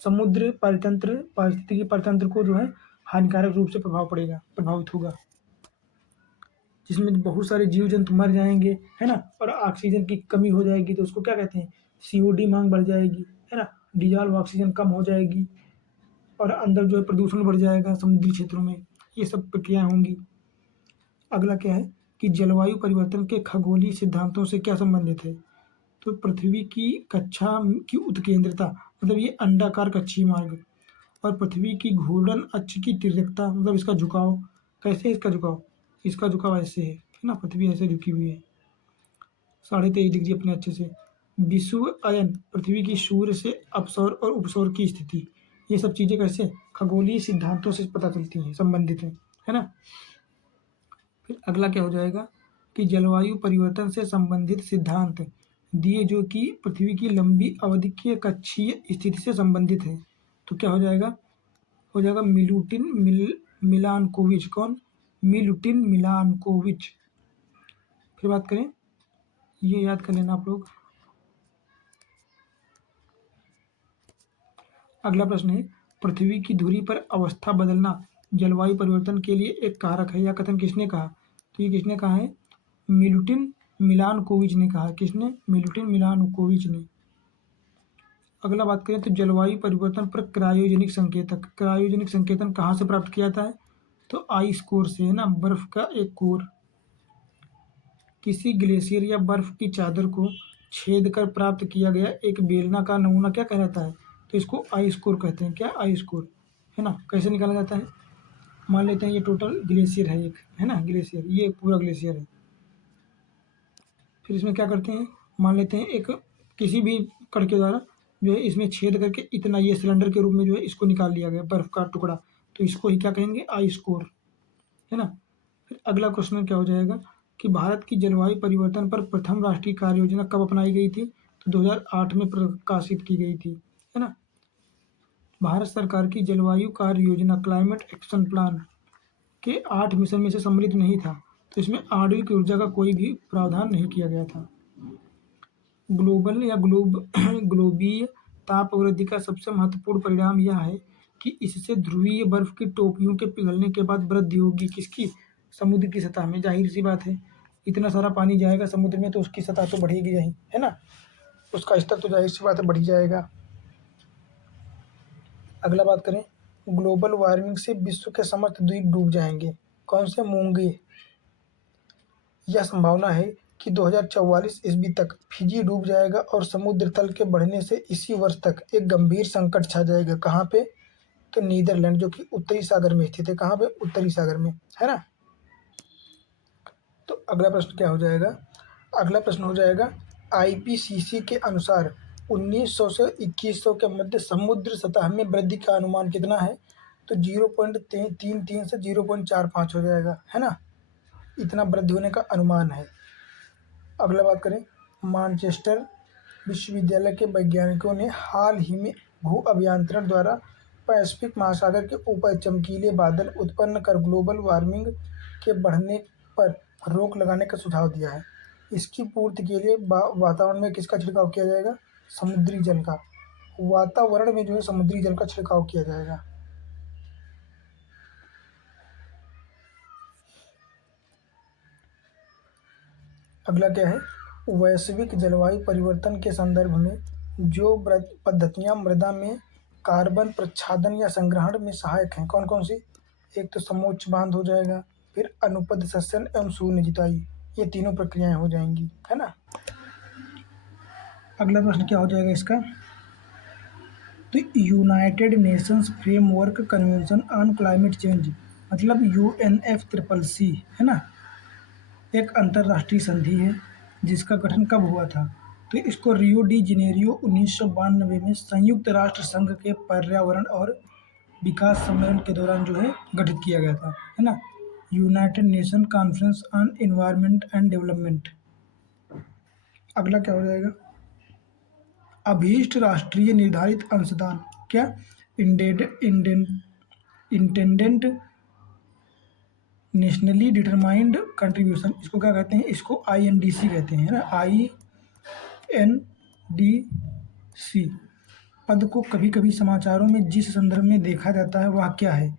समुद्र परितंत्र पारिस्थितिकी परितंत्र को जो है हानिकारक रूप से प्रभावित होगा, जिसमें बहुत सारे जीव जंतु मर जाएंगे, है ना। और ऑक्सीजन की कमी हो जाएगी, तो उसको क्या कहते हैं? सीओडी मांग बढ़ जाएगी, है ना। डिजॉल्व ऑक्सीजन कम हो जाएगी और अंदर जो है प्रदूषण बढ़ जाएगा समुद्री क्षेत्रों में। ये सब प्रक्रियाएं होंगी। अगला क्या है कि जलवायु परिवर्तन के खगोलीय सिद्धांतों से क्या संबंधित है? तो पृथ्वी की कक्षा की उत्केंद्रता, मतलब ये अंडाकार कक्षीय मार्ग, और पृथ्वी की घूर्णन अक्ष की तिर्यकता, मतलब इसका झुकाव। कैसे इसका झुकाव? इसका झुकाव ऐसे है ना। पृथ्वी ऐसे झुकी हुई है 23.5 डिग्री अपने अच्छे से। विषुव अयन, पृथ्वी की सूर्य से अपसौर और उपसौर की स्थिति, ये सब चीज़ें कैसे? खगोलीय सिद्धांतों से पता चलती हैं, संबंधित हैं, है ना। फिर अगला क्या हो जाएगा कि जलवायु परिवर्तन से संबंधित सिद्धांत दिए जो कि पृथ्वी की लंबी अवधि के कक्षीय स्थिति से संबंधित है। तो क्या हो जाएगा? हो जाएगा मिलानकोविच। कौन? मिलुटिन मिलानकोविच। फिर बात करें, ये याद कर लेना आप लोग। अगला प्रश्न है, पृथ्वी की धुरी पर अवस्था बदलना जलवायु परिवर्तन के लिए एक कारक है, या कथन किसने कहा? तो ये किसने कहा है? मिलुटिन मिलानकोविच ने कहा। किसने? मिलुटिन मिलानकोविच ने। अगला बात करें तो जलवायु परिवर्तन पर क्रायोजेनिक संकेतक, क्रायोजेनिक संकेतन कहाँ से प्राप्त किया जाता है? तो आइस कोर से, है ना। बर्फ का एक कोर। किसी ग्लेशियर या बर्फ की चादर को छेद कर प्राप्त किया गया एक बेलना का नमूना क्या कहलाता है? तो इसको आइस कोर कहते हैं। क्या? आइस कोर, है ना। कैसे निकाला जाता है? मान लेते हैं ये टोटल ग्लेशियर है एक, है ना। ग्लेशियर, ये पूरा ग्लेशियर है। फिर इसमें क्या करते हैं? मान लेते हैं एक किसी भी कण के द्वारा जो है इसमें छेद करके इतना ये सिलेंडर के रूप में जो है इसको निकाल लिया गया बर्फ का टुकड़ा, तो इसको ही क्या कहेंगे? आइस कोर, है ना। फिर अगला क्वेश्चन क्या हो जाएगा कि भारत की जलवायु परिवर्तन पर प्रथम राष्ट्रीय कार्य योजना कब अपनाई गई थी? तो 2008 में प्रकाशित की गई थी, है ना। भारत सरकार की जलवायु कार्य योजना क्लाइमेट एक्शन प्लान के 8 मिशन में से सम्मिलित नहीं था, तो इसमें आणविक ऊर्जा का कोई भी प्रावधान नहीं किया गया था। ग्लोबल या ग्लोबीय ताप वृद्धि का सबसे महत्वपूर्ण परिणाम यह है कि इससे ध्रुवीय बर्फ की टोपियों के पिघलने के बाद वृद्धि होगी। किसकी? समुद्र की सतह में। जाहिर सी बात है, इतना सारा पानी जाएगा समुद्र में तो उसकी सतह तो बढ़ेगी ही, है ना। उसका स्तर तो जाहिर सी बात है बढ़ ही जाएगा। अगला बात करें, ग्लोबल वार्मिंग से विश्व के समस्त द्वीप डूब जाएंगे। कौन से? मूंगे। यह संभावना है कि 2044 ईस्वी तक फिजी डूब जाएगा और समुद्र तल के बढ़ने से इसी वर्ष तक एक गंभीर संकट छा जाएगा। कहाँ पे? तो नीदरलैंड, जो कि उत्तरी सागर में स्थित है। कहाँ पे? उत्तरी सागर में, है ना। तो अगला प्रश्न क्या हो जाएगा? अगला प्रश्न हो जाएगा, आईपीसीसी के अनुसार 1900 से 2100 के मध्य समुद्र सतह में वृद्धि का अनुमान कितना है? तो 0.33 से 0.45 हो जाएगा, है ना। इतना वृद्धि होने का अनुमान है। अगला बात करें, मानचेस्टर विश्वविद्यालय के वैज्ञानिकों ने हाल ही में भू अभियांत्रण द्वारा पैसिफिक महासागर के ऊपर चमकीले बादल उत्पन्न कर ग्लोबल वार्मिंग के बढ़ने पर रोक लगाने का सुझाव दिया है। इसकी पूर्ति के लिए वातावरण में किसका छिड़काव किया जाएगा? समुद्री जल का। वातावरण में जो है समुद्री जल का छिड़काव किया जाएगा। अगला क्या है? वैश्विक जलवायु परिवर्तन के संदर्भ में जो पद्धतियां मृदा में कार्बन प्रच्छादन या संग्रहण में सहायक हैं, कौन कौन सी? एक तो समोच्च बांध हो जाएगा, फिर अनुपद सस्यन एवं शून्य जुताई, ये तीनों प्रक्रियाएं हो जाएंगी, है ना। अगला प्रश्न क्या हो जाएगा इसका? तो United Nations framework convention on climate change, मतलब UNFCCC, है ना, एक अंतर्राष्ट्रीय संधि है जिसका गठन कब हुआ था? तो इसको रियो डी जेनेरियो 1992 में संयुक्त राष्ट्र संघ के पर्यावरण और विकास सम्मेलन के दौरान जो है गठित किया गया था, है ना। United nation conference on environment and development. अगला क्या हो जाएगा? अभीष्ट राष्ट्रीय निर्धारित अंशदान, क्या? इंटेंडेंट नेशनली डिटरमाइंड कंट्रीब्यूशन, इसको क्या कहते हैं? इसको INDC कहते हैं, ना, INDC। पद को कभी कभी समाचारों में जिस संदर्भ में देखा जाता है वह क्या है?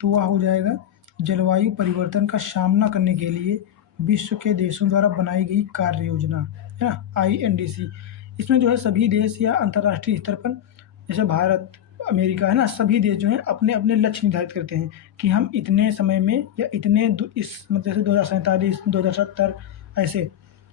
तो वह हो जाएगा जलवायु परिवर्तन का सामना करने के लिए विश्व के देशों द्वारा बनाई गई कार्य योजना, है ना, INDC। इसमें जो है सभी देश या अंतर्राष्ट्रीय स्तर पर, जैसे भारत, अमेरिका, है ना, सभी देश जो हैं अपने अपने लक्ष्य निर्धारित करते हैं कि हम इतने समय में या इतने इस मतलब जैसे 2047, 2070, ऐसे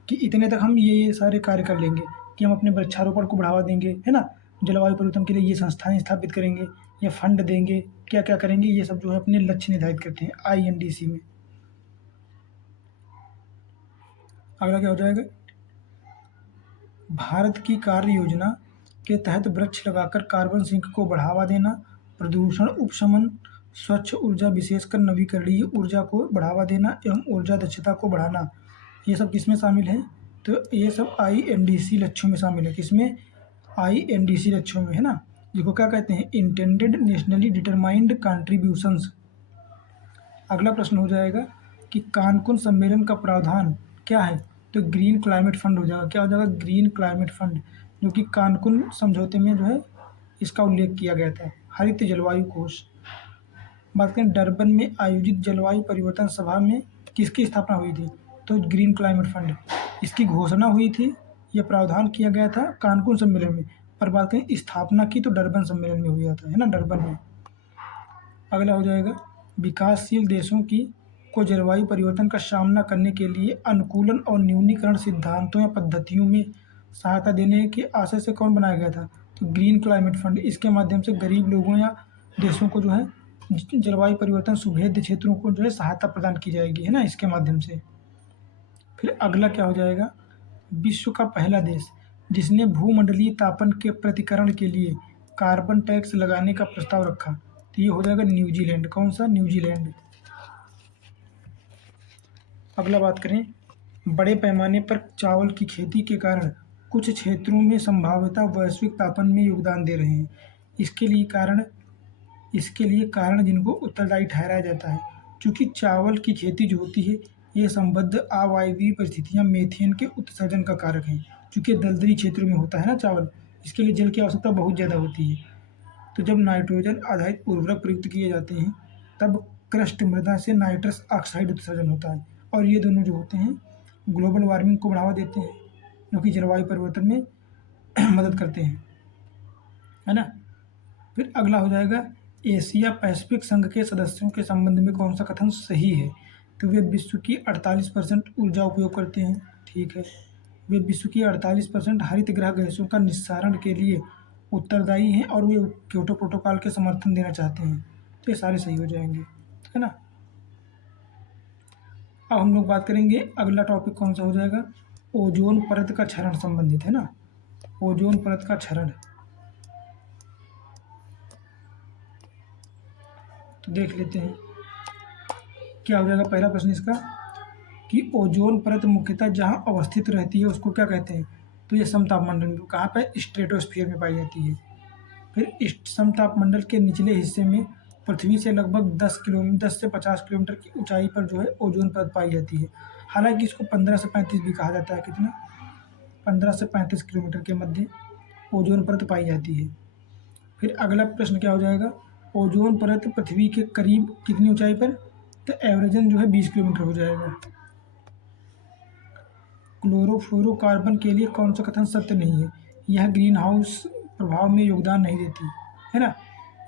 कि इतने तक हम ये सारे कार्य कर लेंगे कि हम अपने वृक्षारोपण को बढ़ावा देंगे, है ना, जलवायु परिवर्तन के लिए ये संस्थाएं स्थापित करेंगे या फंड देंगे, क्या क्या करेंगे, ये सब जो है अपने लक्ष्य निर्धारित करते हैं INDC में। अगला क्या हो जाएगा? भारत की कार्य योजना के तहत वृक्ष लगाकर कार्बन सिंक को बढ़ावा देना, प्रदूषण उपशमन, स्वच्छ ऊर्जा विशेषकर नवीकरणीय ऊर्जा को बढ़ावा देना एवं ऊर्जा दक्षता को बढ़ाना, ये सब किसमें शामिल है? तो ये सब INDC लक्ष्यों में शामिल है। किसमें? INDC लक्ष्यों में, है ना, जिसको क्या कहते हैं? Intended nationally determined contributions. अगला प्रश्न हो जाएगा कि कानकुन सम्मेलन का प्रावधान क्या है? तो ग्रीन क्लाइमेट फंड हो जाएगा। क्या हो जाएगा? ग्रीन क्लाइमेट फंड, जो कि कानकुन समझौते में जो है इसका उल्लेख किया गया था। हरित जलवायु कोष। बात करें डरबन में आयोजित जलवायु परिवर्तन सभा में किसकी स्थापना हुई थी? तो ग्रीन क्लाइमेट फंड, इसकी घोषणा हुई थी, यह प्रावधान किया गया था कानकुन सम्मेलन में, पर बात करें स्थापना की तो डरबन सम्मेलन में हुआ था, है ना, डरबन में। अगला हो जाएगा विकासशील देशों की को जलवायु परिवर्तन का सामना करने के लिए अनुकूलन और न्यूनीकरण सिद्धांतों या पद्धतियों में सहायता देने के आशय से कौन बनाया गया था? तो ग्रीन क्लाइमेट फंड। इसके माध्यम से गरीब लोगों या देशों को जो है जलवायु परिवर्तन सुभेद्य क्षेत्रों को जो है सहायता प्रदान की जाएगी, है ना, इसके माध्यम से। फिर अगला क्या हो जाएगा? विश्व का पहला देश जिसने भूमंडलीय तापन के प्रतिकरण के लिए कार्बन टैक्स लगाने का प्रस्ताव रखा, तो ये हो जाएगा न्यूजीलैंड। कौन सा? न्यूजीलैंड। अगला बात करें बड़े पैमाने पर चावल की खेती के कारण कुछ क्षेत्रों में संभाव्यता वैश्विक तापन में योगदान दे रहे हैं। इसके लिए कारण जिनको उत्तरदायी ठहराया जाता है, क्योंकि चावल की खेती जो होती है ये संबद्ध अवायवीय परिस्थितियां मीथेन के उत्सर्जन का कारक हैं। चूँकि दलदली क्षेत्रों में होता है ना चावल, इसके लिए जल की आवश्यकता बहुत ज़्यादा होती है। तो जब नाइट्रोजन आधारित उर्वरक प्रयुक्त किए जाते हैं तब क्रस्ट मृदा से नाइट्रस ऑक्साइड उत्सर्जन होता है, और ये दोनों जो होते हैं ग्लोबल वार्मिंग को बढ़ावा देते हैं, जो कि जलवायु परिवर्तन में मदद करते हैं, है ना। फिर अगला हो जाएगा एशिया पैसिफिक संघ के सदस्यों के संबंध में कौन सा कथन सही है? तो वे विश्व की 48% ऊर्जा उपयोग करते हैं, ठीक है। वे विश्व की 48% हरित गृह गैसों का निस्सारण के लिए उत्तरदायी हैं और वे क्योटो प्रोटोकॉल के समर्थन देना चाहते हैं, तो ये सारे सही हो जाएंगे, है ना। अब हम लोग बात करेंगे अगला टॉपिक कौन सा हो जाएगा? ओजोन परत का क्षरण संबंधित, है ना, ओजोन परत का क्षरण। तो देख लेते हैं क्या हो जाएगा पहला प्रश्न इसका। कि ओजोन परत मुख्यतः जहाँ अवस्थित रहती है उसको क्या कहते हैं, तो ये समतापमंडल में, कहाँ पे, स्ट्रेटोस्फीयर में पाई जाती है। फिर इस समतापमंडल के निचले हिस्से में पृथ्वी से लगभग 10 से 50 किलोमीटर की ऊंचाई पर जो है ओजोन परत पाई जाती है। हालांकि इसको 15 से 35 भी कहा जाता है, कितना, 15 से 35 किलोमीटर के मध्य ओजोन परत पाई जाती है। फिर अगला प्रश्न क्या हो जाएगा, ओजोन परत पृथ्वी के करीब कितनी ऊंचाई पर, तो एवरेजन जो है 20 किलोमीटर हो जाएगा। क्लोरोफ्लोरोकार्बन के लिए कौन सा कथन सत्य नहीं है, यह ग्रीन हाउस प्रभाव में योगदान नहीं देती है ना,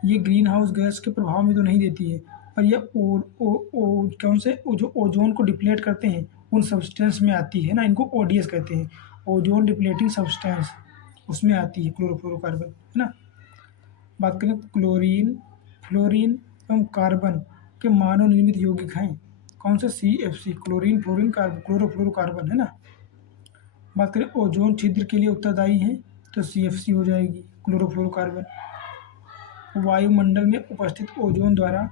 ये ग्रीन हाउस गैस के प्रभाव में तो नहीं देती है, पर यह कौन से जो ओजोन को डिप्लेट करते हैं उन सब्सटेंस में आती है ना, इनको ओडीएस कहते हैं, ओजोन डिप्लेटिंग सब्सटेंस, उसमें आती है क्लोरोफ्लोरोकार्बन, है ना। बात करें क्लोरीन, फ्लोरीन एवं कार्बन के मानव निर्मित यौगिक हैं, कौन से, CFC, chlorine, fluorine, carbon, chlorofluorocarbon, है ना। बात करें ओजोन छिद्र के लिए उत्तरदायी हैं, तो CFC हो जाएगी, क्लोरोफ्लोरोकार्बन। वायुमंडल में उपस्थित ओजोन द्वारा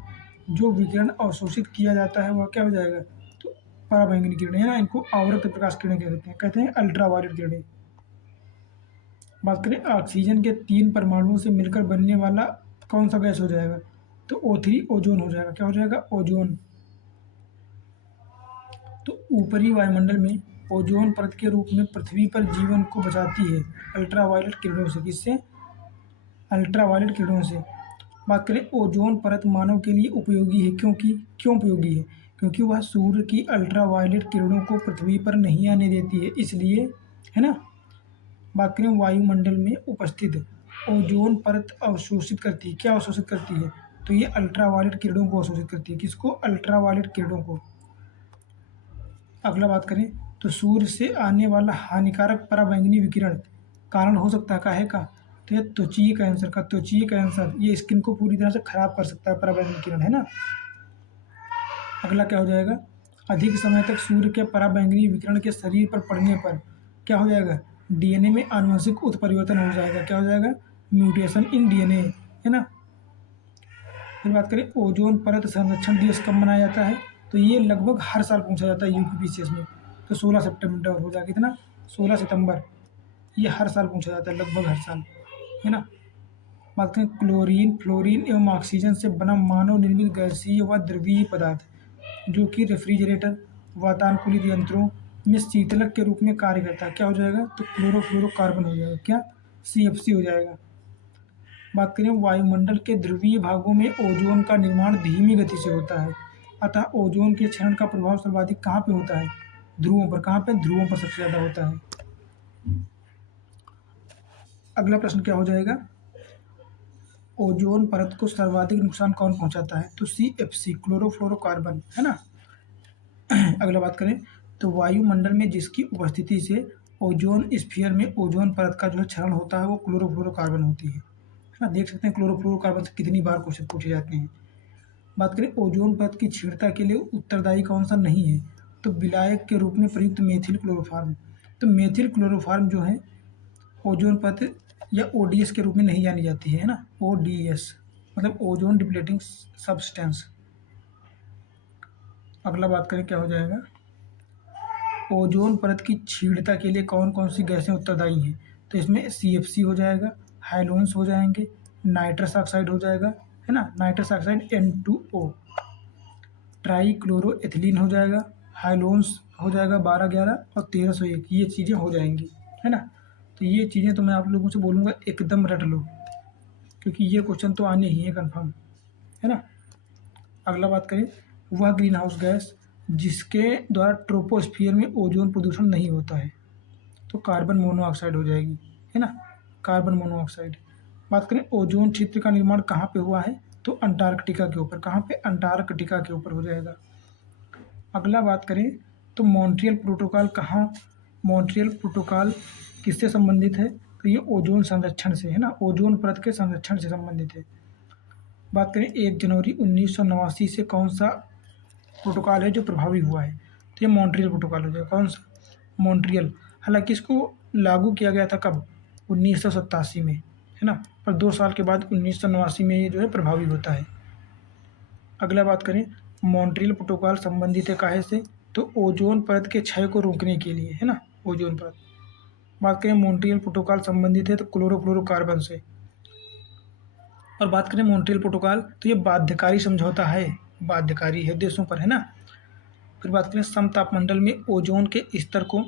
जो विकिरण अवशोषित किया जाता है वह क्या हो जाएगा, तो पराबैंगनी किरणें, है ना, इनको आवर्त प्रकाश किरणें कहते हैं अल्ट्रावायलेट किरणें। बात करें ऑक्सीजन के 3 परमाणुओं से मिलकर बनने वाला कौन सा गैस हो जाएगा, तो O3 ओजोन हो जाएगा, क्या हो जाएगा, ओजोन। तो ऊपरी वायुमंडल में ओजोन परत के रूप में पृथ्वी पर जीवन को बचाती है अल्ट्रावायलेट किरणों से, किससे, अल्ट्रावायलेट किरणों से। बात करें ओजोन परत मानव के लिए उपयोगी है, क्यों उपयोगी है, क्योंकि वह सूर्य की अल्ट्रावायलेट किरणों को पृथ्वी पर नहीं आने देती है, इसलिए, है ना। बात करें वायुमंडल में उपस्थित ओजोन परत अवशोषित करती है, क्या अवशोषित करती है, तो ये अल्ट्रावायलेट किरणों को अवशोषित करती है, किसको, अल्ट्रावायलेट किरणों को। अगला बात करें तो सूर्य से आने वाला हानिकारक पराबैंगनी विकिरण कारण हो सकता है काहे का, तो ये त्वचीय कैंसर का, त्वचीय कैंसर, ये स्किन को पूरी तरह से खराब कर सकता है पराबैंगनी किरण, है ना। अगला क्या हो जाएगा, अधिक समय तक सूर्य के पराबैंगनी विकिरण के शरीर पर पड़ने पर क्या हो जाएगा, DNA में आनुवंशिक उत्परिवर्तन हो जाएगा, क्या हो जाएगा, म्यूटेशन इन DNA, है ना। फिर बात करें ओजोन परत संरक्षण दिवस कब मनाया जाता है, तो ये लगभग हर साल पूछा जाता है UPPCS में, तो 16 सितंबर हो जाएगा, कितना, 16 सितंबर, ये हर साल पूछा जाता है, लगभग हर साल, है ना। बात करें क्लोरीन, फ्लोरीन एवं ऑक्सीजन से बना मानव निर्मित गैसीय व द्रवीय पदार्थ जो कि रेफ्रिजरेटर, वातानुकूलित यंत्रों में शीतलक के रूप में कार्य करता है, क्या हो जाएगा, तो क्लोरोफ्लोरोकार्बन हो जाएगा, क्या, CFC हो जाएगा। बात करें वायुमंडल के ध्रुवीय भागों में ओजोन का निर्माण धीमी गति से होता है, अतः ओजोन के क्षरण का प्रभाव सर्वाधिक कहाँ पे होता है, ध्रुवों पर, कहाँ पे, ध्रुवों पर सबसे ज़्यादा होता है। अगला प्रश्न क्या हो जाएगा, ओजोन परत को सर्वाधिक नुकसान कौन पहुंचाता है, तो CFC, क्लोरोफ्लोरोकार्बन, है ना। अगला बात करें तो वायुमंडल में जिसकी उपस्थिति से ओजोन स्फीयर में ओजोन परत का जो है क्षरण होता है वो क्लोरोफ्लोरोकार्बन होती है ना। देख सकते हैं क्लोरोफ्लोरोकार्बन से कितनी बार क्वेश्चन पूछे जाते हैं। बात करें ओजोन परत की क्षीणता के लिए उत्तरदायी कौन सा नहीं है, तो विलायक के रूप में प्रयुक्त मेथिल क्लोरोफार्म, तो मेथिल क्लोरोफार्म जो है ओजोन परत या ODS के रूप में नहीं जानी जाती है ना, ODS मतलब ओजोन डिप्लेटिंग सब्सटेंस। अगला बात करें क्या हो जाएगा, ओजोन परत की क्षीणता के लिए कौन कौन सी गैसें उत्तरदायी हैं, तो इसमें CFC हो जाएगा, हाइलोन्स हो जाएंगे, नाइट्रस ऑक्साइड हो जाएगा, है ना, nitrous oxide N2O, try chloro ethylene हो जाएगा, हाइलोन्स हो जाएगा 12, 11 और 1301, ये चीज़ें हो जाएंगी, है ना। तो ये चीज़ें तो मैं आप लोगों से बोलूँगा एकदम रट लो, क्योंकि ये क्वेश्चन तो आने ही है कन्फर्म, है ना। अगला बात करें वह ग्रीन हाउस गैस जिसके द्वारा ट्रोपोस्फियर में ओजोन प्रदूषण नहीं होता है, तो कार्बन मोनोऑक्साइड हो जाएगी, है ना, कार्बन मोनोऑक्साइड। बात करें ओजोन क्षेत्र का निर्माण कहाँ पे हुआ है, तो अंटार्कटिका के ऊपर, कहाँ पे, अंटार्कटिका के ऊपर हो जाएगा। अगला बात करें तो मॉन्ट्रियल प्रोटोकॉल मॉन्ट्रियल प्रोटोकॉल किससे संबंधित है, तो ये ओजोन संरक्षण से, है ना, ओजोन परत के संरक्षण से संबंधित है। बात करें 1 जनवरी 1989 से कौन सा प्रोटोकॉल है जो प्रभावी हुआ है, तो ये मॉन्ट्रियल प्रोटोकॉल हो जाएगा, कौन सा, मॉन्ट्रियल। हालांकि इसको लागू किया गया था कब, 1987 में, है ना, पर 2 साल के बाद 1989 में ये जो है प्रभावी होता है। अगला बात करें मॉन्ट्रियल प्रोटोकॉल संबंधित है काहे से, तो ओजोन परत के क्षय को रोकने के लिए, है ना, ओजोन परत। बात करें मॉन्ट्रियल प्रोटोकॉल संबंधित है तो क्लोरोफ्लोरोकार्बन से। और बात करें मॉन्ट्रियल प्रोटोकॉल तो ये बाध्यकारी समझौता है, बाध्यकारी है देशों पर, है ना। फिर बात करें समतापमंडल में ओजोन के स्तर को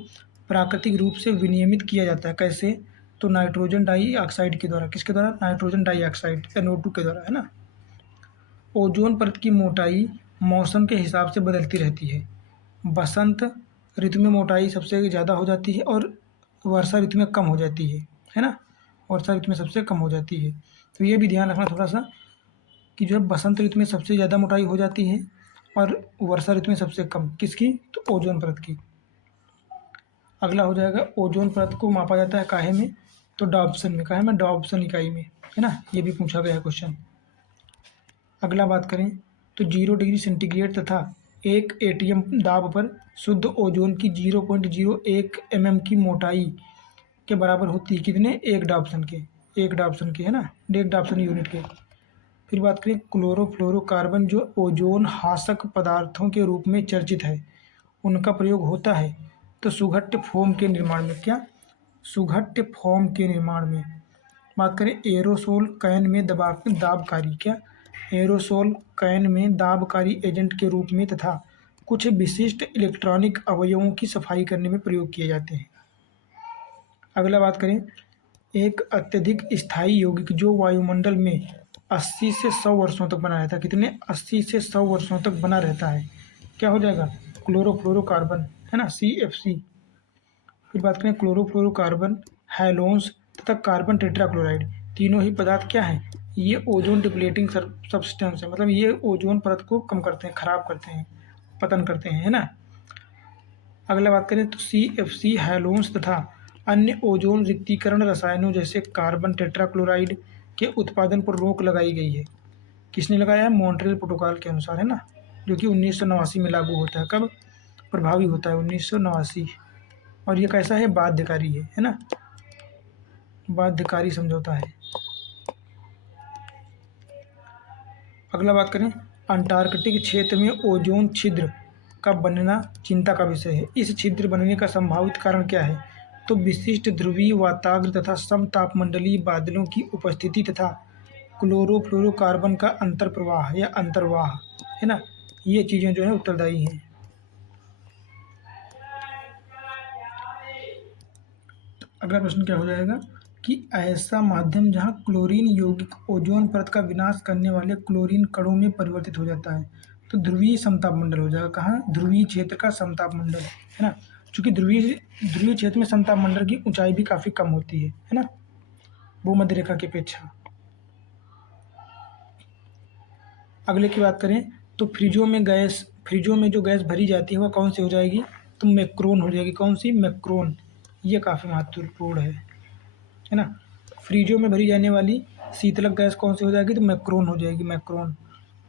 प्राकृतिक रूप से विनियमित किया जाता है, कैसे? तो नाइट्रोजन डाइऑक्साइड के द्वारा। किसके द्वारा? नाइट्रोजन डाइऑक्साइड, NO2 के द्वारा, है ना। ओजोन परत की मोटाई मौसम के हिसाब से बदलती रहती है। बसंत ऋतु में मोटाई सबसे ज़्यादा हो जाती है और वर्षा ऋतु में कम हो जाती है ना। वर्षा ऋतु में सबसे कम हो जाती है। तो ये भी ध्यान रखना थोड़ा सा कि जो है बसंत ऋतु में सबसे ज़्यादा मोटाई हो जाती है और वर्षा ऋतु में सबसे कम। किसकी? तो ओजोन परत की। अगला हो जाएगा ओजोन परत को मापा जाता है काहे में? तो डॉप्सन में। काहे में? डॉप्सन इकाई में, है ना। ये भी पूछा गया है क्वेश्चन। अगला बात करें तो 0 डिग्री सेंटीग्रेड तथा 1 ATM दाब पर शुद्ध ओजोन की 0.01 mm की मोटाई के बराबर होती है। कितने? 1 डॉप्सन के, 1 डॉप्सन के, है ना, 1 डॉप्सन यूनिट के। फिर बात करें क्लोरोफ्लोरोकार्बन जो ओजोन हासक पदार्थों के रूप में चर्चित है, उनका प्रयोग होता है तो सुघट्य फोम के निर्माण में। क्या? सुघट्य फोम के निर्माण में। बात करें एरोसोल कैन में दाबकारी। क्या? एरोसोल कैन में दाबकारी एजेंट के रूप में तथा कुछ विशिष्ट इलेक्ट्रॉनिक अवयवों की सफाई करने में प्रयोग किए जाते हैं। अगला बात करें एक अत्यधिक स्थायी यौगिक जो वायुमंडल में 80 से 100 वर्षों तक बना रहता है। कितने? 80 से 100 वर्षों तक बना रहता है। क्या हो जाएगा? क्लोरोफ्लोरोकार्बन, है ना, CFC। फिर बात करें क्लोरोफ्लोरोकार्बन, हैलोन्स तथा कार्बन टेट्राक्लोराइड, तीनों ही पदार्थ क्या हैं? ये ओजोन डिप्लेटिंग सब्सटेंस है, मतलब ये ओजोन परत को कम करते हैं, खराब करते हैं, पतन करते हैं, है ना। अगला बात करें तो CFC, हैलोन्स तथा अन्य ओजोन रिक्तीकरण रसायनों जैसे कार्बन टेट्राक्लोराइड के उत्पादन पर रोक लगाई गई है। किसने लगाया है? मॉन्ट्रियल प्रोटोकॉल के अनुसार, है ना, जो कि 1989 में लागू होता है। कब प्रभावी होता है? 1989। और ये कैसा है? बाध्यकारी है ना, बाध्यकारी समझौता है। अगला बात करें अंटार्कटिक क्षेत्र में ओजोन छिद्र का बनना चिंता का विषय है। इस छिद्र बनने का संभावित कारण क्या है? तो विशिष्ट ध्रुवीय वाताग्र तथा समतापमंडलीय बादलों की उपस्थिति तथा क्लोरोफ्लोरोकार्बन का अंतर्प्रवाह या अंतर्वाह, है ना, ये चीज़ें जो है उत्तरदायी हैं। अगला प्रश्न क्या हो जाएगा कि ऐसा माध्यम जहां क्लोरीन यौगिक ओजोन परत का विनाश करने वाले क्लोरीन कणों में परिवर्तित हो जाता है। तो ध्रुवीय समतापमंडल हो जाएगा। कहाँ? ध्रुवीय क्षेत्र का समतापमंडल, है ना, चूंकि ध्रुवीय क्षेत्र में समतापमंडल की ऊंचाई भी काफ़ी कम होती है ना, भूमध्य रेखा की अपेक्षा। अगले की बात करें तो फ्रिजों में जो गैस भरी जाती है वह कौन सी हो जाएगी? तो मैक्रोन हो जाएगी। कौन सी? मैक्रोन। ये काफ़ी महत्वपूर्ण है ना। फ्रिजों में भरी जाने वाली शीतलक गैस कौन सी हो जाएगी? तो मैक्रोन हो जाएगी, मैक्रोन।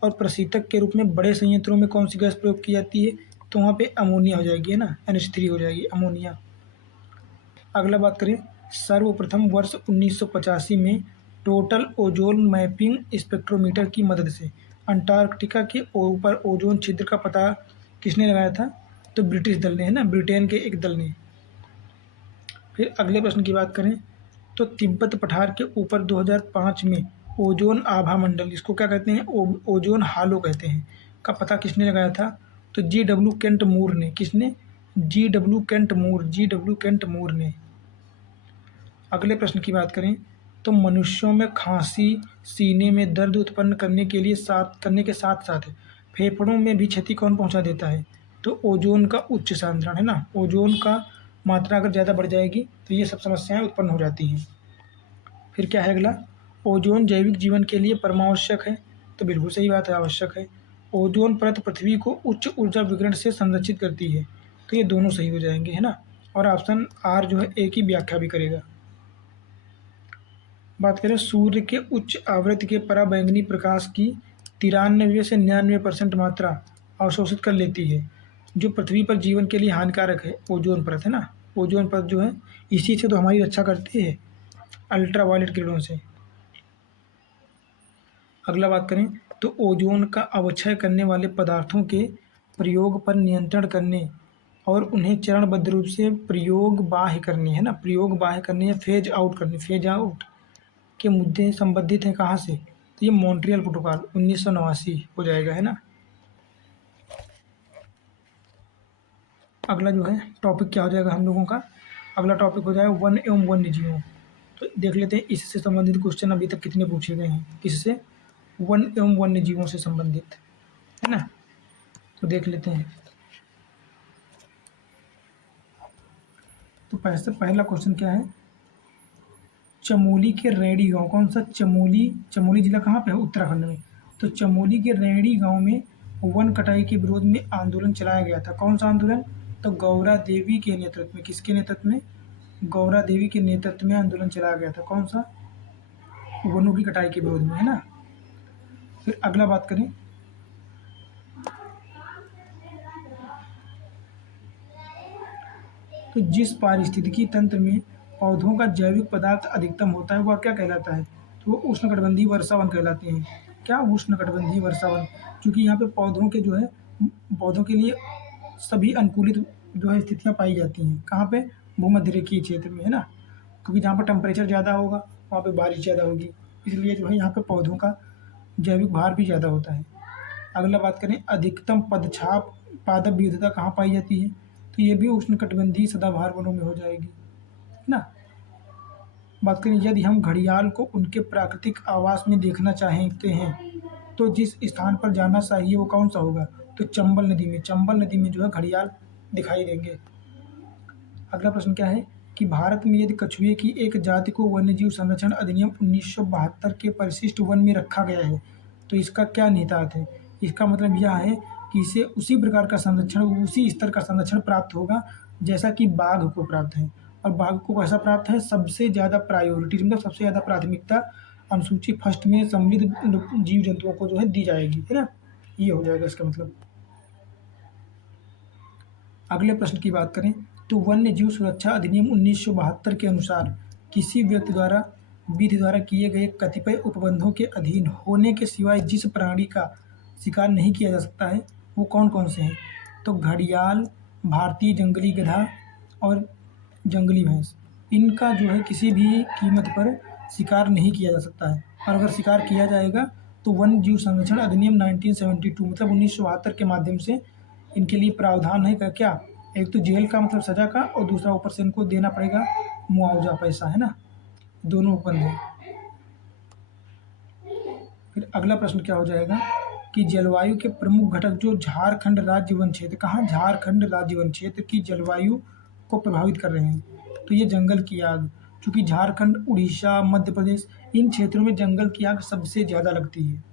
और प्रशीतक के रूप में बड़े संयंत्रों में कौन सी गैस प्रयोग की जाती है? तो वहाँ पे अमोनिया हो जाएगी, है ना, NH3 हो जाएगी, अमोनिया। अगला बात करें सर्वप्रथम वर्ष 1985 में टोटल ओजोन मैपिंग स्पेक्ट्रोमीटर की मदद से अंटार्कटिका के ऊपर ओजोन छिद्र का पता किसने लगाया था? तो ब्रिटिश दल ने, है ना, ब्रिटेन के एक दल ने। फिर अगले प्रश्न की बात करें तो तिब्बत पठार के ऊपर 2005 में ओजोन आभा मंडल, इसको क्या कहते हैं? ओजोन हालो कहते हैं, का पता किसने लगाया था? तो GW केंट मूर ने। किसने? GW केंट मूर ने। अगले प्रश्न की बात करें तो मनुष्यों में खांसी, सीने में दर्द उत्पन्न करने के साथ साथ फेफड़ों में भी क्षति कौन पहुंचा देता है? तो ओजोन का उच्च सांद्रण, है ना, ओजोन का मात्रा अगर ज़्यादा बढ़ जाएगी तो ये सब समस्याएं उत्पन्न हो जाती हैं। फिर क्या है अगला? ओजोन जैविक जीवन के लिए परमावश्यक है। तो बिल्कुल सही बात है, आवश्यक है। ओजोन परत पृथ्वी को उच्च ऊर्जा विकिरण से संरक्षित करती है। तो ये दोनों सही हो जाएंगे, है ना। और ऑप्शन आर जो है एक ही व्याख्या भी करेगा। बात करें सूर्य के उच्च आवृत्ति के पराबैंगनी प्रकाश की 93 से 99% मात्रा अवशोषित कर लेती है, जो पृथ्वी पर जीवन के लिए हानिकारक है। ओजोन परत, है ना, ओजोन परत जो है इसी से तो हमारी रक्षा करती है, अल्ट्रा वायलेट किरणों से। अगला बात करें तो ओजोन का अवक्षय करने वाले पदार्थों के प्रयोग पर नियंत्रण करने और उन्हें चरणबद्ध रूप से प्रयोग बाह्य करने, है ना, प्रयोग बाह्य करने या फेज आउट करने, फेज आउट के मुद्दे संबंधित हैं कहाँ से? तो ये मॉन्ट्रियल प्रोटोकॉल 1989 हो जाएगा, है ना। अगला जो है टॉपिक क्या हो जाएगा हम लोगों का? अगला टॉपिक हो जाएगा वन एवं वन्य जीवों। तो देख लेते हैं इससे संबंधित क्वेश्चन अभी तक कितने पूछे गए हैं, किससे? वन एवं वन्य जीवों से संबंधित, है ना। तो देख लेते हैं। तो पहला क्वेश्चन क्या है? चमोली के रैणी गांव, कौन सा? चमोली जिला कहाँ पे है? उत्तराखंड में। तो चमोली के रैणी गांव में वन कटाई के विरोध में आंदोलन चलाया गया था। कौन सा आंदोलन? तो गौरा देवी के नेतृत्व में। किसके नेतृत्व में? गौरा देवी के नेतृत्व में आंदोलन चलाया गया था। कौन सा? वनों की कटाई के विरोध में, है ना। फिर अगला बात करें, तो जिस पारिस्थितिकी तंत्र में पौधों का जैविक पदार्थ अधिकतम होता है वह क्या कहलाता है? तो वो उष्णकटिबंधीय वर्षावन कहलाते हैं। क्या? उष्णकटिबंधीय वर्षावन। क्योंकि यहाँ पे पौधों के जो है, पौधों के लिए सभी अनुकूलित जो है स्थितियाँ पाई जाती हैं। कहाँ पे? भूमध्यरेखीय क्षेत्र में, है ना। क्योंकि जहाँ पर टेम्परेचर ज़्यादा होगा वहाँ पे बारिश ज़्यादा होगी, इसलिए जो है यहाँ पे पौधों का जैविक भार भी ज़्यादा होता है। अगला बात करें, अधिकतम पदछाप पादप विविधता कहाँ पाई जाती है? तो ये भी उष्णकटिबंधीय सदाबहार वनों में हो जाएगी, है ना। बात करें, यदि हम घड़ियाल को उनके प्राकृतिक आवास में देखना चाहते हैं तो जिस स्थान पर जाना चाहिए वो कौन सा होगा? तो चंबल नदी में। चंबल नदी में जो है घड़ियाल दिखाई देंगे। अगला प्रश्न क्या है कि भारत में यदि कछुए की एक जाति को वन्यजीव संरक्षण अधिनियम 1972 के परिशिष्ट वन में रखा गया है तो इसका क्या निहितार्थ है? इसका मतलब यह है कि इसे उसी प्रकार का संरक्षण, उसी स्तर का संरक्षण प्राप्त होगा जैसा कि बाघ को प्राप्त है। और बाघ को कैसा प्राप्त है? सबसे ज़्यादा प्रायोरिटी, मतलब सबसे ज़्यादा प्राथमिकता अनुसूची फर्स्ट में सम्मिलित जीव जंतुओं को जो है दी जाएगी, है ना। ये हो जाएगा इसका मतलब। अगले प्रश्न की बात करें तो वन्य जीव सुरक्षा अधिनियम 1972 के अनुसार किसी व्यक्ति द्वारा विधि द्वारा किए गए कतिपय उपबंधों के अधीन होने के सिवाय जिस प्राणी का शिकार नहीं किया जा सकता है वो कौन कौन से हैं? तो घड़ियाल, भारतीय जंगली गधा और जंगली भैंस। इनका जो है किसी भी कीमत पर शिकार नहीं किया जा सकता है, और अगर शिकार किया जाएगा तो वन्य जीव संरक्षण अधिनियम 1972 मतलब 1972 के माध्यम से इनके लिए प्रावधान है। क्या? एक तो जेल का मतलब सजा का, और दूसरा ऊपर से इनको देना पड़ेगा मुआवजा पैसा, है ना। दोनों बंद है। फिर अगला प्रश्न क्या हो जाएगा कि जलवायु के प्रमुख घटक जो झारखंड राज्य वन क्षेत्र, कहाँ? झारखंड राज्य वन क्षेत्र की जलवायु को प्रभावित कर रहे हैं। तो ये जंगल की आग, क्योंकि झारखंड, उड़ीसा, मध्य प्रदेश, इन क्षेत्रों में जंगल की आग सबसे ज़्यादा लगती है।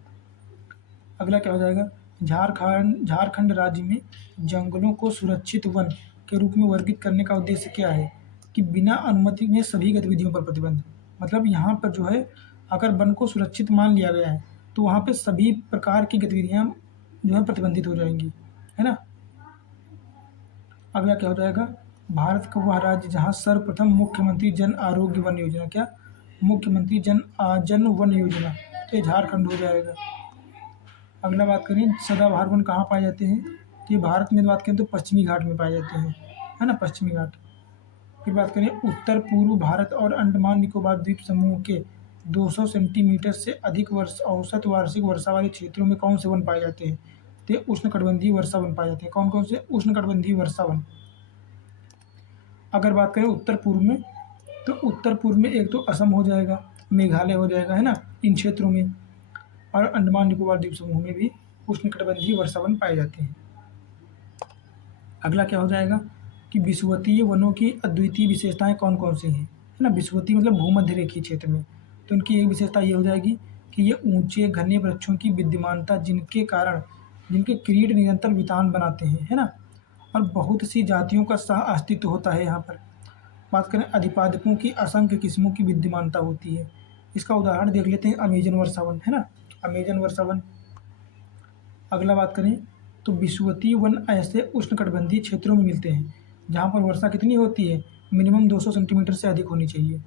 अगला क्या हो जाएगा, झारखंड राज्य में जंगलों को सुरक्षित वन के रूप में वर्गीकृत करने का उद्देश्य क्या है? कि बिना अनुमति में सभी गतिविधियों पर प्रतिबंध। मतलब यहाँ पर जो है अगर वन को सुरक्षित मान लिया गया है तो वहाँ पे सभी प्रकार की गतिविधियाँ जो है प्रतिबंधित हो जाएंगी, है ना। अगला क्या हो जाएगा, भारत का वह राज्य जहाँ सर्वप्रथम मुख्यमंत्री जन आरोग्य वन योजना, क्या? मुख्यमंत्री जन वन योजना, तो ये झारखंड हो जाएगा। अगला बात करें, सदाबहार वन कहाँ पाए जाते हैं? तो ये भारत में बात करें तो पश्चिमी घाट में पाए जाते हैं, है ना, पश्चिमी घाट। फिर बात करें, उत्तर पूर्व भारत और अंडमान निकोबार द्वीप समूह के 200 सेंटीमीटर से अधिक औसत वार्षिक वर्षा वाले क्षेत्रों में कौन से वन पाए जाते हैं? तो उष्णकटिबंधीय वर्षा वन पाए जाते हैं। कौन कौन से? उष्णकटिबंधीय वर्षा वन। अगर बात करें उत्तर पूर्व में, तो उत्तर पूर्व में एक तो असम हो जाएगा, मेघालय हो जाएगा, है ना, इन क्षेत्रों में, और अंडमान निकोबार द्वीप समूह में भी उष्णकटिबंधीय वर्षा वन पाए जाते हैं। अगला क्या हो जाएगा कि विषुवतीय वनों की अद्वितीय विशेषताएं कौन कौन सी हैं, है ना। विषुवतीय मतलब भूमध्य रेखीय क्षेत्र में, तो इनकी एक विशेषता ये हो जाएगी कि ये ऊंचे घने वृक्षों की विद्यमानता जिनके कारण जिनके क्रीड़ निरंतर वितान बनाते हैं, है ना, और बहुत सी जातियों का सह अस्तित्व होता है यहाँ पर। बात करें, अधिपादकों की असंख्य किस्मों की विद्यमानता होती है। इसका उदाहरण देख लेते हैं, अमेजन वर्षावन, है ना, अमेजन वर्षावन। अगला बात करें तो विषुवतीय वन ऐसे उष्णकटिबंधीय क्षेत्रों में मिलते हैं जहाँ पर वर्षा कितनी होती है? मिनिमम 200 सेंटीमीटर से अधिक होनी चाहिए।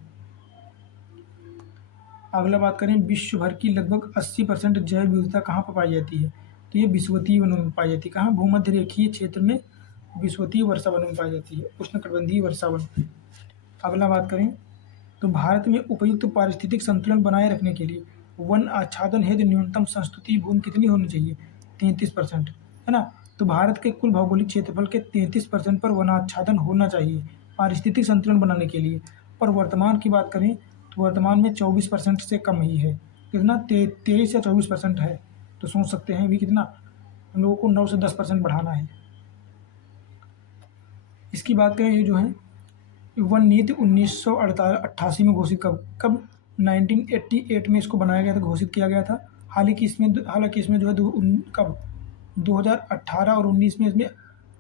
अगला बात करें, विश्व भर की लगभग 80% जैव विविधता कहाँ पर पाई जाती है? तो ये विषुवतीय वनों में पाई जाती है। कहाँ? भूमध्य रेखीय क्षेत्र में विषुवतीय वर्षा वनों में पाई जाती है, उष्णकटिबंधीय वर्षा वन। अगला बात करें तो भारत में उपयुक्त पारिस्थितिक संतुलन बनाए रखने के लिए वन आच्छादन हेतु न्यूनतम संस्तुति भूमि कितनी होनी चाहिए? 33%, है ना। तो भारत के कुल भौगोलिक क्षेत्रफल के 33% पर वनाच्छादन होना चाहिए पारिस्थितिक संतुलन बनाने के लिए। और वर्तमान की बात करें तो वर्तमान में 24% से कम ही है। कितना? 23 या 24% है। तो सोच सकते हैं अभी कितना हम लोगों को 9 से 10% बढ़ाना है। इसकी बात करें ये जो है वन नीति 1988 में घोषित कब 1988 में इसको बनाया गया था, घोषित किया गया था। हालांकि इसमें जो है कब 2018 और 19 में इसमें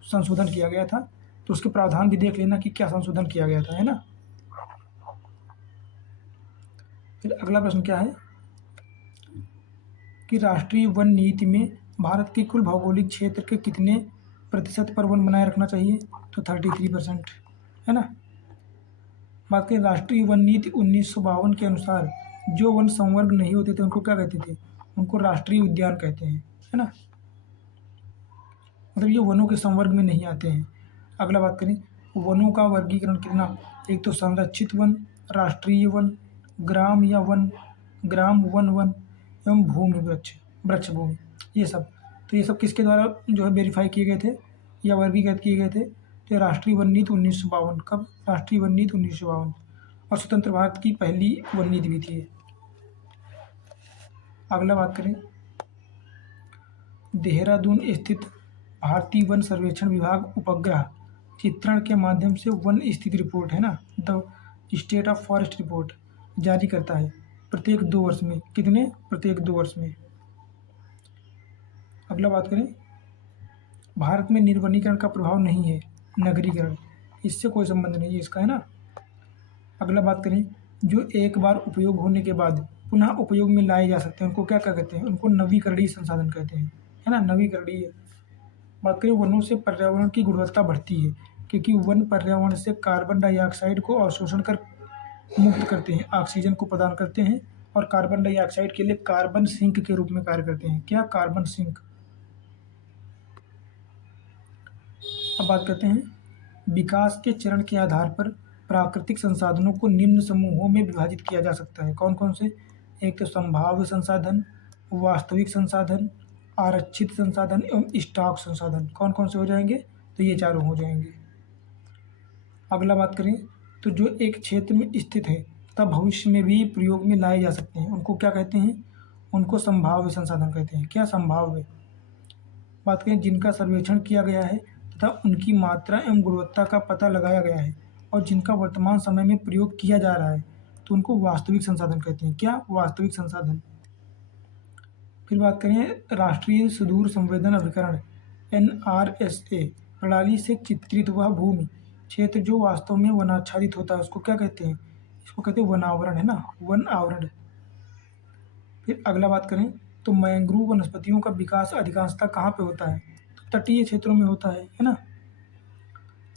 संशोधन किया गया था। तो उसके प्रावधान भी देख लेना कि क्या संशोधन किया गया था, है ना। फिर अगला प्रश्न क्या है कि राष्ट्रीय वन नीति में भारत के कुल भौगोलिक क्षेत्र के कितने प्रतिशत पर वन बनाए रखना चाहिए? तो 33%, है ना। बात करें राष्ट्रीय वन नीति 1952 के अनुसार जो वन संवर्ग नहीं होते थे उनको क्या कहते थे? उनको राष्ट्रीय उद्यान कहते हैं, है ना। मतलब ये वनों के संवर्ग में नहीं आते हैं। अगला बात करें वनों का वर्गीकरण कितना? एक तो संरक्षित वन, राष्ट्रीय वन, ग्राम या वन, ग्राम वन वन एवं भूमि वृक्ष भूमि, ये सब। तो ये सब किसके द्वारा जो है वेरीफाई किए गए थे या वर्गीकृत किए गए थे? तो राष्ट्रीय वन नीति 1952। कब? राष्ट्रीय वन नीति 1952। और स्वतंत्र भारत की पहली वन नीति भी थी। अगला बात करें देहरादून स्थित भारतीय वन सर्वेक्षण विभाग उपग्रह चित्रण के माध्यम से वन स्थिति रिपोर्ट, है ना, the state of forest report जारी करता है प्रत्येक 2 वर्ष में। कितने? प्रत्येक 2 वर्ष में। अगला बात करें भारत में निर्वनीकरण का प्रभाव नहीं है, नगरीकरण, इससे कोई संबंध नहीं है इसका, है ना। अगला बात करें जो एक बार उपयोग होने के बाद पुनः उपयोग में लाए जा सकते हैं उनको क्या कहते हैं? उनको नवीकरणीय संसाधन कहते हैं, है ना, नवीकरणीय। बात करें वनों से पर्यावरण की गुणवत्ता बढ़ती है क्योंकि वन पर्यावरण से कार्बन डाइऑक्साइड को अवशोषण कर मुक्त करते हैं, ऑक्सीजन को प्रदान करते हैं और कार्बन डाइऑक्साइड के लिए कार्बन सिंक के रूप में कार्य करते हैं। क्या? Carbon sink. अब बात करते हैं विकास के चरण के आधार पर प्राकृतिक संसाधनों को निम्न समूहों में विभाजित किया जा सकता है। कौन कौन से? एक तो संभाव्य संसाधन, वास्तविक संसाधन, आरक्षित संसाधन एवं स्टॉक संसाधन। कौन कौन से हो जाएंगे? तो ये चारों हो जाएंगे। अगला बात करें तो जो एक क्षेत्र में स्थित है तब भविष्य में भी प्रयोग में लाए जा सकते हैं उनको क्या कहते हैं? उनको संभाव्य संसाधन कहते हैं। क्या? संभाव्य। बात करें जिनका सर्वेक्षण किया गया है तथा उनकी मात्रा एवं गुणवत्ता का पता लगाया गया है और जिनका वर्तमान समय में प्रयोग किया जा रहा है तो उनको वास्तविक संसाधन कहते हैं। क्या? वास्तविक संसाधन। फिर बात करें राष्ट्रीय सुदूर संवेदन अभिकरण NRSA प्रणाली से चित्रित वह भूमि क्षेत्र जो वास्तव में वनाच्छादित होता है उसको क्या कहते हैं? इसको कहते हैं वनावरण, है ना, वन आवरण। फिर अगला बात करें तो मैंग्रोव वनस्पतियों का विकास अधिकांशतः कहाँ पे होता है? तो तटीय क्षेत्रों में होता है ना।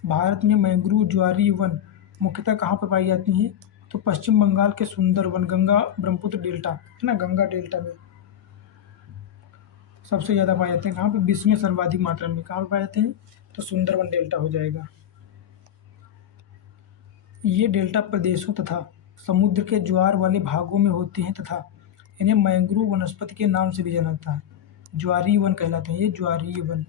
भारत में मैंग्रोव ज्वारीय वन मुख्यतः कहाँ पर पाई जाती हैं? तो पश्चिम बंगाल के सुंदरवन, गंगा ब्रह्मपुत्र डेल्टा, है ना, गंगा डेल्टा में सबसे ज़्यादा पाए जाते हैं। कहाँ पे? विश्व में सर्वाधिक मात्रा में कहाँ पे पाए जाते हैं? तो सुंदरवन डेल्टा हो जाएगा। ये डेल्टा प्रदेशों तथा समुद्र के ज्वार वाले भागों में होते हैं तथा इन्हें मैंग्रोव वनस्पति के नाम से भी जाना जाता है। ज्वारीय वन कहलाते हैं ये, ज्वारीय वन।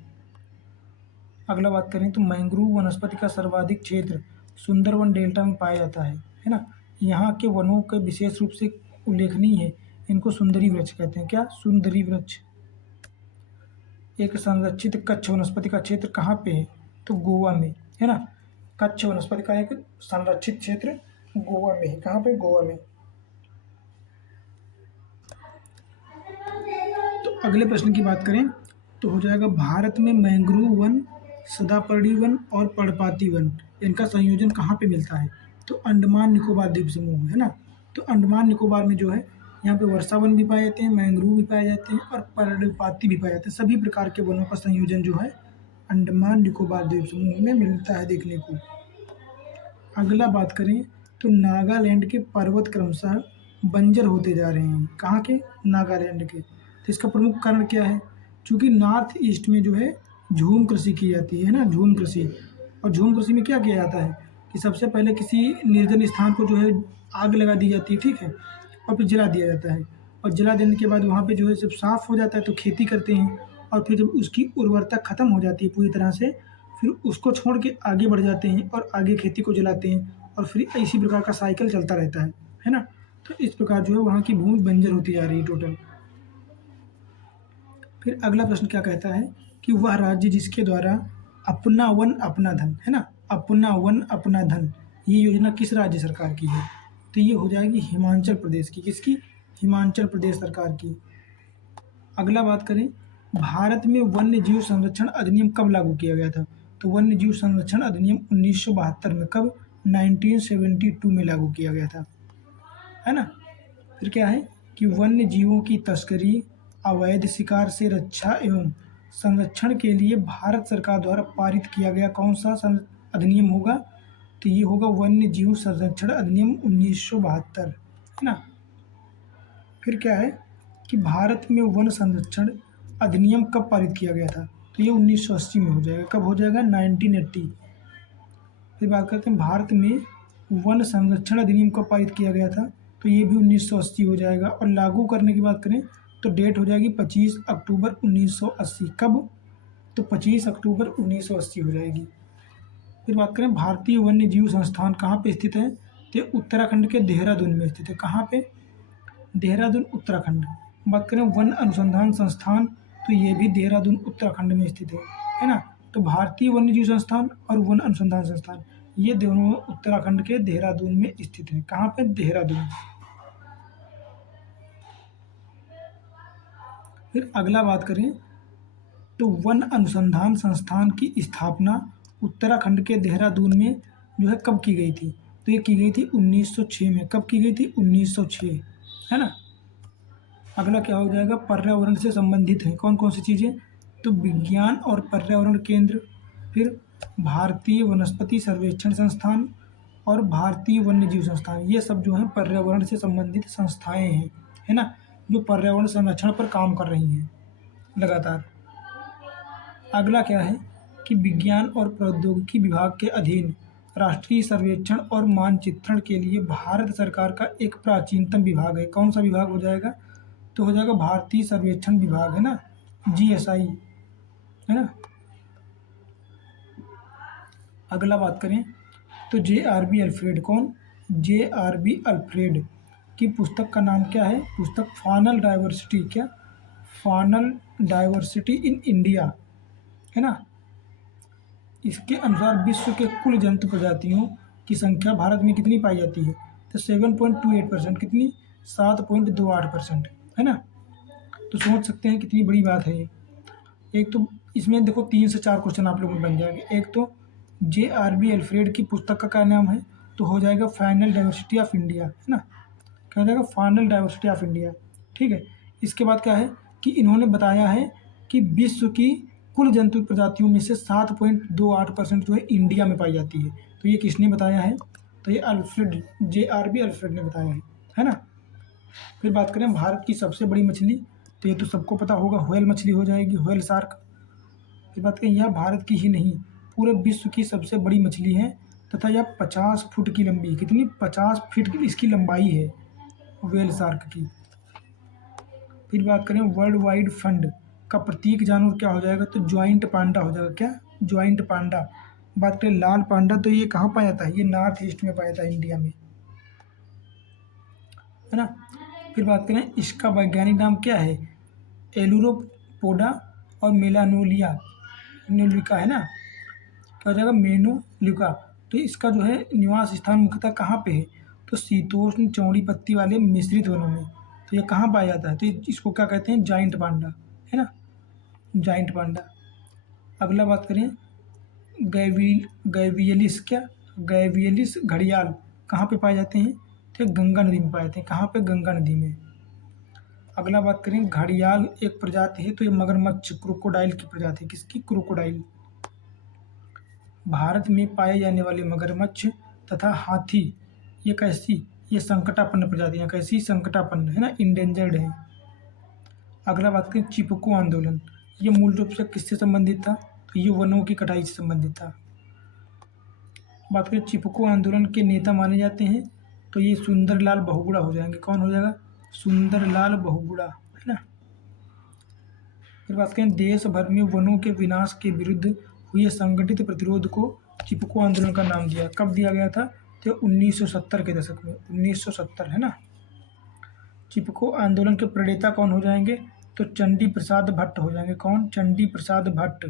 अगला बात करें तो मैंग्रोव वनस्पति का सर्वाधिक क्षेत्र सुंदरवन डेल्टा में पाया जाता है ना। यहाँ के वनों के विशेष रूप से उल्लेखनीय है, इनको सुंदरी वृक्ष कहते हैं। क्या? सुंदरी वृक्ष। एक संरक्षित कच्छ वनस्पति का क्षेत्र कहाँ पे है? तो गोवा में, है ना। कच्छ वनस्पति का एक संरक्षित क्षेत्र गोवा में है। कहाँ पे? गोवा में। तो अगले प्रश्न की बात करें तो हो जाएगा भारत में मैंग्रोव वन, सदापर्णी वन और पर्णपाती वन इनका संयोजन कहाँ पे मिलता है? तो अंडमान निकोबार द्वीप समूह, है ना। तो अंडमान निकोबार में जो है यहाँ पे वर्षा वन भी पाए जाते हैं, मैंग्रोव भी पाए जाते हैं और पर्णपाती भी पाए जाते हैं। सभी प्रकार के वनों का संयोजन जो है अंडमान निकोबार द्वीप समूह में मिलता है देखने को। अगला बात करें तो नागालैंड के पर्वत क्रमशः बंजर होते जा रहे हैं। कहाँ के? नागालैंड के। तो इसका प्रमुख कारण क्या है? चूँकि नॉर्थ ईस्ट में जो है झूम कृषि की जाती है ना, झूम कृषि। और झूम कृषि में क्या किया जाता है कि सबसे पहले किसी निर्जन स्थान को जो है आग लगा दी जाती है, ठीक है, और फिर जला दिया जाता है। और जला देने के बाद वहाँ पे जो है जब साफ़ हो जाता है तो खेती करते हैं, और फिर जब उसकी उर्वरता ख़त्म हो जाती है पूरी तरह से, फिर उसको छोड़ के आगे बढ़ जाते हैं और आगे खेती को जलाते हैं, और फिर इसी प्रकार का साइकिल चलता रहता है ना। तो इस प्रकार जो है वहाँ की भूमि बंजर होती जा रही है टोटल। फिर अगला प्रश्न क्या कहता है कि वह राज्य जिसके द्वारा अपना वन अपना धन, है ना, अपना वन अपना धन, ये योजना किस राज्य सरकार की है? तो ये हो जाएगी हिमाचल प्रदेश की। किसकी? हिमाचल प्रदेश सरकार की। अगला बात करें, भारत में वन्य जीव संरक्षण अधिनियम कब लागू किया गया था? तो वन्य जीव संरक्षण अधिनियम 1972 में, कब? 1972 में लागू किया गया था, है ना। फिर क्या है कि वन्य जीवों की तस्करी, अवैध शिकार से रक्षा एवं संरक्षण के लिए भारत सरकार द्वारा पारित किया गया कौन सा अधिनियम होगा? तो ये होगा वन्य जीव संरक्षण अधिनियम 1972, है ना। फिर क्या है कि भारत में वन संरक्षण अधिनियम कब पारित किया गया था? तो ये 1980 में हो जाएगा। कब हो जाएगा? 1980। फिर बात करते हैं भारत में वन संरक्षण अधिनियम कब पारित किया गया था? तो ये भी 1980 हो जाएगा। और लागू करने की बात करें तो डेट हो जाएगी 25 अक्टूबर 1980। कब? तो 25 अक्टूबर 1980 हो जाएगी। फिर बात करें भारतीय वन्य जीव संस्थान कहाँ पे स्थित है? तो उत्तराखंड के देहरादून में स्थित है। कहाँ पे? देहरादून, उत्तराखंड। बात करें वन अनुसंधान संस्थान, तो ये भी देहरादून उत्तराखंड में स्थित है ना। तो भारतीय वन्य जीव संस्थान और वन अनुसंधान संस्थान ये दोनों उत्तराखंड के देहरादून में स्थित हैं। कहाँ पे? देहरादून। फिर अगला बात करें तो वन अनुसंधान संस्थान की स्थापना उत्तराखंड के देहरादून में जो है कब की गई थी? तो ये की गई थी 1906 में। कब की गई थी? 1906, है ना। अगला क्या हो जाएगा? पर्यावरण से संबंधित है कौन कौन सी चीज़ें? तो विज्ञान और पर्यावरण केंद्र, फिर भारतीय वनस्पति सर्वेक्षण संस्थान और भारतीय वन्य जीव संस्थान, ये सब जो हैं पर्यावरण से संबंधित संस्थाएं हैं, है ना, जो पर्यावरण संरक्षण पर काम कर रही हैं लगातार। अगला क्या है कि विज्ञान और प्रौद्योगिकी विभाग के अधीन राष्ट्रीय सर्वेक्षण और मानचित्रण के लिए भारत सरकार का एक प्राचीनतम विभाग है। कौन सा विभाग हो जाएगा? तो हो जाएगा भारतीय सर्वेक्षण विभाग, है ना, GSI, है ना। अगला बात करें तो JRB अल्फ्रेड, कौन? JRB अल्फ्रेड की पुस्तक का नाम क्या है? पुस्तक फानल डाइवर्सिटी, क्या? फानल डाइवर्सिटी इन इंडिया, है ना। इसके अनुसार विश्व के कुल जंतु प्रजातियों की संख्या भारत में कितनी पाई जाती है? तो 7.28%। कितनी? 7.28%, है ना। तो सोच सकते हैं कितनी बड़ी बात है ये। एक तो इसमें देखो 3 से 4 क्वेश्चन आप लोगों में बन जाएंगे। एक तो JRB अल्फ्रेड की पुस्तक का क्या नाम है? तो हो जाएगा फाइनल डाइवर्सिटी ऑफ इंडिया, है ना। क्या हो जाएगा? फाइनल डाइवर्सिटी ऑफ इंडिया, ठीक है। इसके बाद क्या है कि इन्होंने बताया है कि विश्व की कुल जंतु प्रजातियों में से 7.28% जो है इंडिया में पाई जाती है। तो ये किसने बताया है? तो ये अल्फ्रेड, JRB अल्फ्रेड ने बताया है ना। फिर बात करें भारत की सबसे बड़ी मछली, तो ये तो सबको पता होगा, व्हेल मछली हो जाएगी, व्हेल शार्क। फिर बात करें यह भारत की ही नहीं पूरे विश्व की सबसे बड़ी मछली है तथा यह 50 फुट की लंबी, कितनी? 50 फीट की इसकी लंबाई है व्हेल शार्क की। फिर बात करें वर्ल्ड वाइड फंड का प्रतीक जानवर क्या हो जाएगा? तो ज्वाइंट पांडा हो जाएगा। क्या? ज्वाइंट पांडा। बात करें लाल पांडा, तो ये कहाँ पाया जाता है? ये नॉर्थ ईस्ट में पाया जाता है, इंडिया में, है ना। फिर बात करें इसका वैज्ञानिक नाम क्या है? एलुरोपोडा और मेलानोलिया न्यूलिका, है ना। क्या हो जाएगा? मेनोलिका। तो इसका जो है निवास स्थान मुख्यतः कहाँ पे है? तो शीतोष्ण चौड़ी पत्ती वाले मिश्रित वनों में। तो ये कहाँ पाया जाता है? तो इसको क्या कहते हैं? जाइंट पांडा, है ना, जाइंट पांडा। अगला बात करें गैवियलिस, क्या? गैवियलिस घड़ियाल कहाँ पे पाए जाते हैं? तो गंगा नदी में पाए जाते हैं। कहाँ पे? गंगा नदी में। अगला बात करें घड़ियाल एक प्रजाति है, तो ये मगरमच्छ क्रोकोडाइल की प्रजाति है। किसकी? क्रोकोडाइल। भारत में पाए जाने वाले मगरमच्छ तथा हाथी ये कैसी? ये संकटापन्न प्रजातियाँ। कैसी? संकटापन्न, है ना, इंडेंजर्ड है। अगला बात करें चिपको आंदोलन, ये मूल रूप से किससे संबंधित था? तो ये वनों की कटाई से संबंधित था। बात करें चिपको आंदोलन के नेता माने जाते हैं, तो ये सुंदरलाल बहुगुणा हो जाएंगे। कौन हो जाएगा? सुंदरलाल बहुगुणा, है ना। फिर बात करें देश भर में वनों के विनाश के विरुद्ध हुए संगठित प्रतिरोध को चिपको आंदोलन का नाम दिया। कब दिया गया था? तो 1970 के दशक में, 1970, है ना। चिपको आंदोलन के प्रणेता कौन हो जाएंगे? तो चंडी प्रसाद भट्ट हो जाएंगे। कौन? चंडी प्रसाद भट्ट।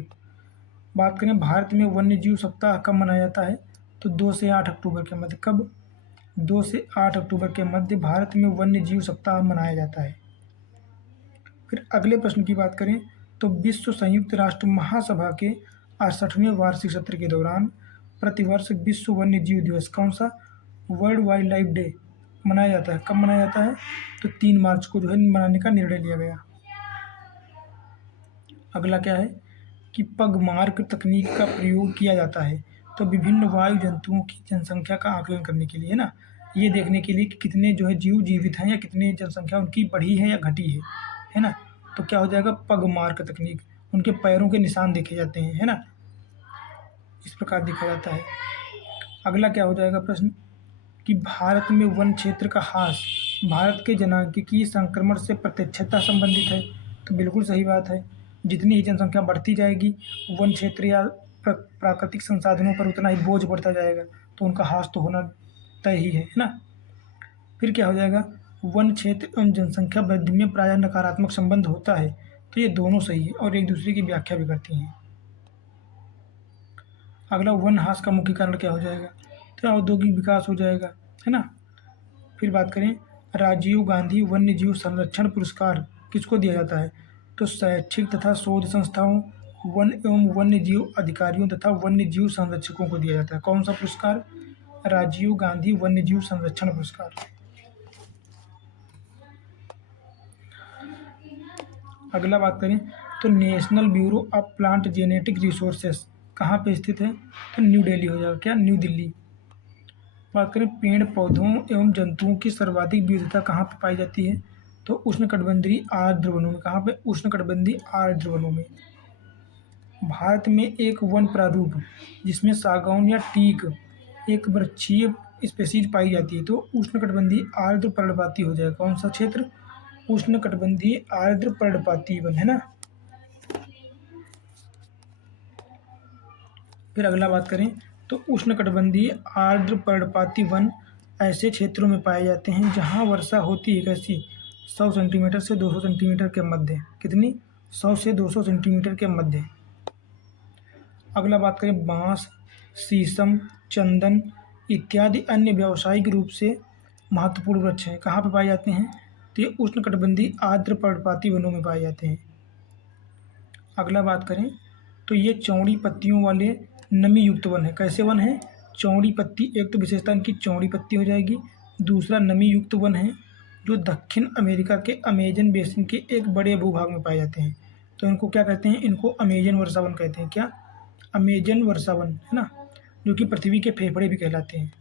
बात करें भारत में वन्य जीव सप्ताह कब मनाया जाता है? तो 2 से 8 अक्टूबर के मध्य। कब? 2 से 8 अक्टूबर के मध्य भारत में वन्य जीव सप्ताह मनाया जाता है। फिर अगले प्रश्न की बात करें तो विश्व संयुक्त राष्ट्र महासभा के 68वें वार्षिक सत्र के दौरान प्रतिवर्ष विश्व वन्य जीव दिवस, कौन सा, वर्ल्ड वाइल्ड लाइफ डे, मनाया जाता है। कब मनाया जाता है? तो 3 मार्च को जो है मनाने का निर्णय लिया गया। अगला क्या है कि पगमार्क तकनीक का प्रयोग किया जाता है तो विभिन्न वायु जंतुओं की जनसंख्या का आकलन करने के लिए, है ना। ये देखने के लिए कि कितने जो है जीव जीवित हैं या कितने जनसंख्या उनकी बढ़ी है या घटी है ना। तो क्या हो जाएगा? पगमार्क तकनीक, उनके पैरों के निशान देखे जाते हैं, है ना। इस प्रकार देखा जाता है। अगला क्या हो जाएगा प्रश्न कि भारत में वन क्षेत्र का ह्रास भारत के जनांगीय संक्रमण से प्रत्यक्षतः संबंधित है। तो बिल्कुल सही बात है। जितनी ही जनसंख्या बढ़ती जाएगी वन क्षेत्र या प्राकृतिक संसाधनों पर उतना ही बोझ बढ़ता जाएगा, तो उनका ह्रास तो होना तय ही है ना। फिर क्या हो जाएगा? वन क्षेत्र एवं जनसंख्या वृद्धि में प्रायः नकारात्मक संबंध होता है। तो ये दोनों सही है और एक दूसरे की व्याख्या भी करती हैं। अगला वन ह्रास का मुख्य कारण क्या हो जाएगा? तो औद्योगिक विकास हो जाएगा, है ना। फिर बात करें राजीव गांधी वन्य जीव संरक्षण पुरस्कार किसको दिया जाता है? तो शैक्षिक तथा शोध संस्थाओं, वन एवं वन्य जीव अधिकारियों तथा वन्य जीव संरक्षकों को दिया जाता है। कौन सा पुरस्कार? राजीव गांधी वन्य जीव संरक्षण पुरस्कार। अगला बात करें तो national bureau of plant genetic resources कहाँ पे स्थित है? तो न्यू दिल्ली हो जाएगा। क्या? न्यू दिल्ली। बात करें पेड़ पौधों एवं जंतुओं की सर्वाधिक विविधता कहाँ पर पाई जाती है? तो उष्णकटिबंधीय आर्द्र वनों में। कहाँ पे? उष्णकटिबंधीय आर्द्र वनों में। भारत में एक वन प्रारूप जिसमें सागौन या टीक एक वृक्षीय स्पेसीज पाई जाती है, तो उष्णकटिबंधीय आर्द्र पर्णपाती हो जाएगा। कौन सा क्षेत्र? उष्णकटिबंधीय आर्द्र पर्णपाती वन, है ना। फिर अगला बात करें तो उष्णकटिबंधीय आर्द्र पर्णपाती वन ऐसे क्षेत्रों में पाए जाते हैं जहां वर्षा होती है कैसी? 100 सेंटीमीटर से 200 सेंटीमीटर के मध्य। कितनी? 100 से 200 सेंटीमीटर के मध्य। अगला बात करें बांस, शीशम, चंदन इत्यादि अन्य व्यावसायिक रूप से महत्वपूर्ण वृक्ष हैं, कहाँ पर पाए जाते हैं? तो ये उष्णकटिबंधीय आर्द्र पर्णपाती वनों में पाए जाते हैं। अगला बात करें तो ये चौड़ी पत्तियों वाले नमी युक्त वन है। कैसे वन है? चौड़ी पत्ती, एक तो विशेषता इनकी चौड़ी पत्ती हो जाएगी, दूसरा नमी युक्त वन है जो दक्षिण अमेरिका के अमेजन बेसिन के एक बड़े भूभाग में पाए जाते हैं। तो इनको क्या कहते हैं? इनको अमेजन वर्षावन कहते हैं। क्या? अमेजन वर्षावन, है ना, जो कि पृथ्वी के फेफड़े भी कहलाते हैं।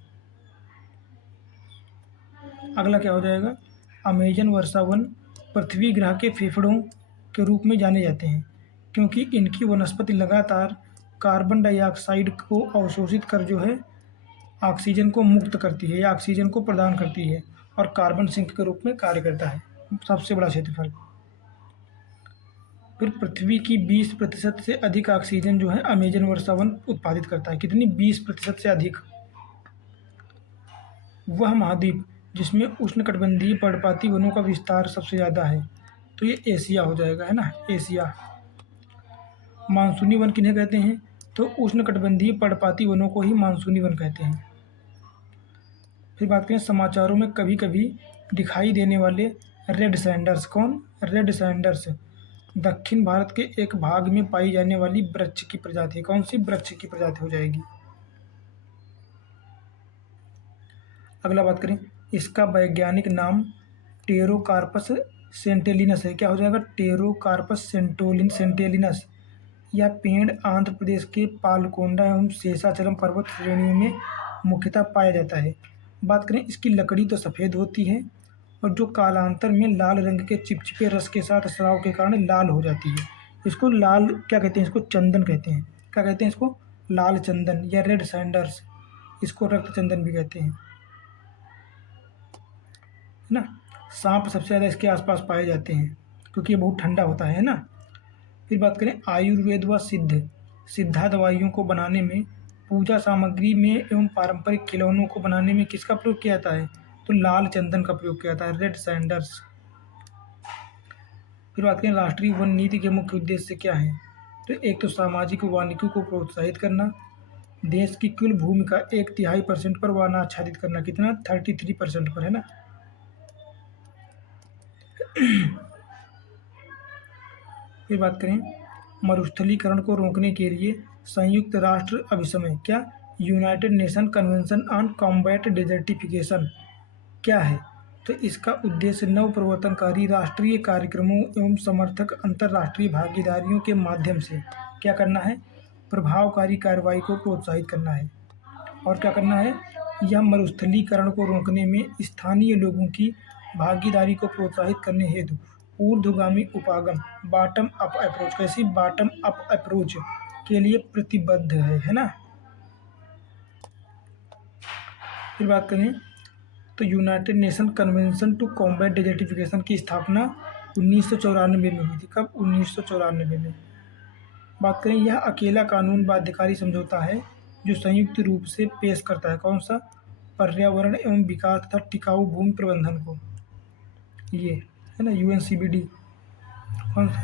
अगला क्या हो जाएगा? अमेजन वर्षावन पृथ्वी ग्रह के फेफड़ों के रूप में जाने जाते हैं क्योंकि इनकी वनस्पति लगातार कार्बन डाइऑक्साइड को अवशोषित कर जो है ऑक्सीजन को मुक्त करती है या ऑक्सीजन को प्रदान करती है और कार्बन सिंक के रूप में कार्य करता है। सबसे बड़ा क्षेत्रफल। फिर पृथ्वी की 20% से अधिक ऑक्सीजन जो है अमेजन वर्षावन उत्पादित करता है। कितनी? 20% से अधिक। वह महाद्वीप जिसमें उष्णकटिबंधीय पर्णपाती वनों का विस्तार सबसे ज़्यादा है, तो ये एशिया हो जाएगा, है ना, एशिया। मानसूनी वन किन्हें कहते हैं? तो उष्णकटिबंधीय पर्णपाती वनों को ही मानसूनी वन कहते हैं। फिर बात करें समाचारों में कभी कभी दिखाई देने वाले रेड सैंडर्स। कौन? रेड सैंडर्स दक्षिण भारत के एक भाग में पाई जाने वाली वृक्ष की प्रजाति। कौन सी वृक्ष की प्रजाति हो जाएगी? अगला बात करें इसका वैज्ञानिक नाम टेरोकार्पस सेंटेलिनस है। क्या हो जाएगा? टेरोकार्पस सेंटेलिनस। यह पेड़ आंध्र प्रदेश के पालकोंडा एवं शेषाचलम पर्वत श्रेणियों में मुख्यतः पाया जाता है। बात करें इसकी लकड़ी तो सफ़ेद होती है और जो कालांतर में लाल रंग के चिपचिपे रस के साथ स्राव के कारण लाल हो जाती है। इसको लाल क्या कहते हैं, इसको चंदन कहते हैं। क्या कहते हैं इसको? लाल चंदन या रेड सैंडर्स, इसको रक्त चंदन भी कहते हैं, है ना। सांप सबसे ज़्यादा इसके आसपास पाए जाते हैं क्योंकि ये बहुत ठंडा होता है ना। फिर बात करें आयुर्वेद व सिद्धा दवाइयों को बनाने में, पूजा सामग्री में एवं पारंपरिक खिलौनों को बनाने में किसका प्रयोग किया जाता है? तो लाल चंदन का प्रयोग किया जाता है, रेड सैंडर्स। फिर बात करें राष्ट्रीय वन नीति के मुख्य उद्देश्य क्या हैं? तो एक तो सामाजिक वानिकी को प्रोत्साहित करना, देश की कुल भूमि का 1/3% पर वन आच्छादित करना, कितना? 33% पर, है ना। फिर बात करें मरुस्थलीकरण को रोकने के लिए संयुक्त राष्ट्र अभिसमय, क्या? United Nation convention on combat desertification क्या है? तो इसका उद्देश्य नव प्रवर्तनकारी राष्ट्रीय कार्यक्रमों एवं समर्थक अंतर्राष्ट्रीय भागीदारियों के माध्यम से क्या करना है? प्रभावकारी कार्रवाई को प्रोत्साहित करना है। और क्या करना है? यह मरुस्थलीकरण को रोकने में स्थानीय लोगों की भागीदारी को प्रोत्साहित करने हेतु ऊर्ध्वगामी उपागम, बॉटम अप अप्रोच, कैसी? बॉटम अप अप्रोच के लिए प्रतिबद्ध है ना। फिर बात करें तो United Nation Convention to Combat Desertification की स्थापना 1994 में हुई थी। कब? 1994 में। बात करें यह अकेला कानून बाध्यकारी समझौता है जो संयुक्त रूप से पेश करता है कौन सा? पर्यावरण एवं विकास तथा टिकाऊ भूमि प्रबंधन को, ये है ना, UNCBD कौन सा?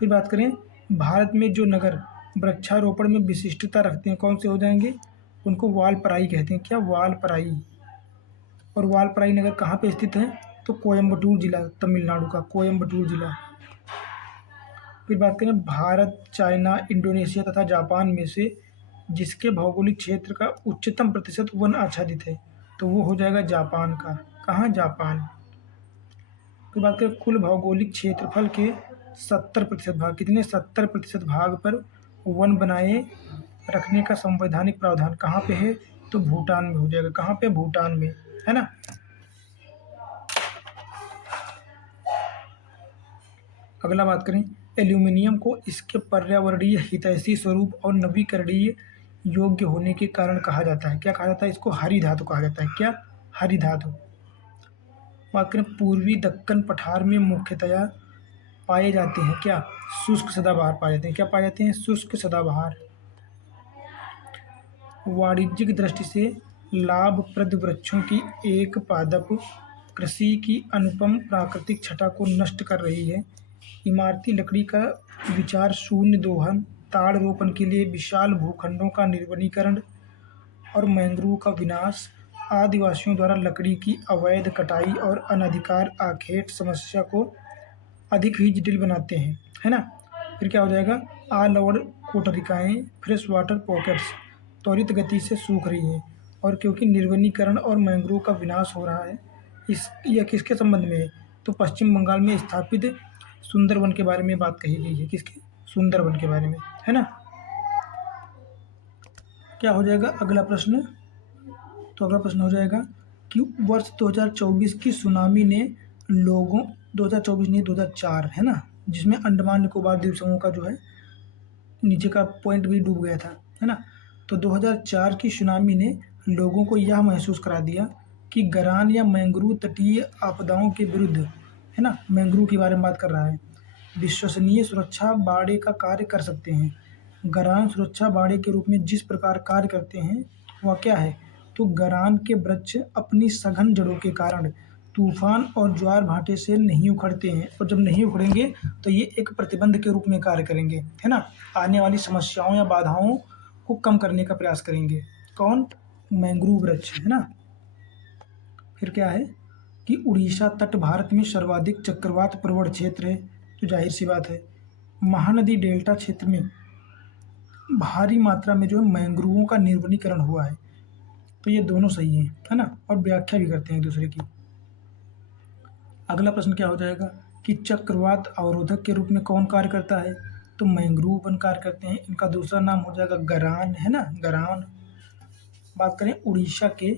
फिर बात करें भारत में जो नगर वृक्षारोपण में विशिष्टता रखते हैं कौन से हो जाएंगे? उनको वालपराई कहते हैं, क्या? वालपराई। और वालपराई नगर कहाँ पे स्थित है? तो कोयम्बटूर जिला, तमिलनाडु का कोयम्बटूर जिला। फिर बात करें भारत, चाइना, इंडोनेशिया तथा जापान में से जिसके भौगोलिक क्षेत्र का उच्चतम प्रतिशत वन आच्छादित है, तो वो हो जाएगा जापान का। कहाँ? जापान। फिर बात करें कुल भौगोलिक क्षेत्रफल के 70% भाग, कितने? 70% भाग पर वन बनाए रखने का संवैधानिक प्रावधान कहाँ पे है? तो भूटान में हो जाएगा। कहाँ पे? भूटान में, है ना। अगला बात करें एल्यूमिनियम को इसके पर्यावरणीय हितैषी स्वरूप और नवीकरणीय योग्य होने के कारण कहा जाता है, क्या कहा जाता है? इसको हरी धातु कहा जाता है, क्या? हरी धातु। बात करें पूर्वी दक्कन पठार में मुख्यतया पाए जाते हैं, क्या? शुष्क सदाबहार पाए जाते हैं। क्या पाए जाते हैं? शुष्क सदाबहार। वाणिज्यिक दृष्टि से लाभप्रद वृक्षों की एक पादप कृषि की अनुपम प्राकृतिक छटा को नष्ट कर रही है। इमारती लकड़ी का विचार शून्य दोहन, ताड़ रोपण के लिए विशाल भूखंडों का निर्वनीकरण और मैंग्रोव का विनाश आदिवासियों द्वारा लकड़ी की अवैध कटाई और अनधिकार आखेट समस्या को अधिक ही जटिल बनाते हैं, है ना। फिर क्या हो जाएगा? ऑल ओवर कोटरिकाएँ फ्रेश वाटर पॉकेट्स त्वरित गति से सूख रही हैं और क्योंकि निर्वनीकरण और मैंग्रोव का विनाश हो रहा है, यह किसके संबंध में है? तो पश्चिम बंगाल में स्थापित सुंदरवन के बारे में बात कही गई है। किसके? सुंदरवन के बारे में, है ना। क्या हो जाएगा अगला प्रश्न? तो अगला प्रश्न हो जाएगा कि वर्ष 2024 की सुनामी ने लोगों 2024 नहीं 2004, है ना, जिसमें अंडमान निकोबार द्वीप समूह का जो है नीचे का पॉइंट भी डूब गया था, है ना। तो 2004 की सुनामी ने लोगों को यह महसूस करा दिया कि गरान या मैंग्रोव तटीय आपदाओं के विरुद्ध, है ना, मैंग्रोव के बारे में बात कर रहा है, विश्वसनीय सुरक्षा बाड़े का कार्य कर सकते हैं। गरान सुरक्षा बाड़े के रूप में जिस प्रकार कार्य करते हैं वह क्या है? तो गरान के वृक्ष अपनी सघन जड़ों के कारण तूफान और ज्वार भाटे से नहीं उखड़ते हैं और जब नहीं उखड़ेंगे तो ये एक प्रतिबंध के रूप में कार्य करेंगे, है ना। आने वाली समस्याओं या बाधाओं को कम करने का प्रयास करेंगे। कौन? मैंग्रोव वृक्ष, है ना। फिर क्या है कि उड़ीसा तट भारत में सर्वाधिक चक्रवात प्रवण क्षेत्र है, तो जाहिर सी बात है महानदी डेल्टा क्षेत्र में भारी मात्रा में जो है मैंग्रोवों का निर्वनीकरण हुआ है। तो ये दोनों सही हैं, है ना, और व्याख्या भी करते हैं एक दूसरे की। अगला प्रश्न क्या हो जाएगा कि चक्रवात अवरोधक के रूप में कौन कार्य करता है? तो मैंग्रोव वन कार्य करते हैं। इनका दूसरा नाम हो जाएगा गरान, है ना, गरान। बात करें उड़ीसा के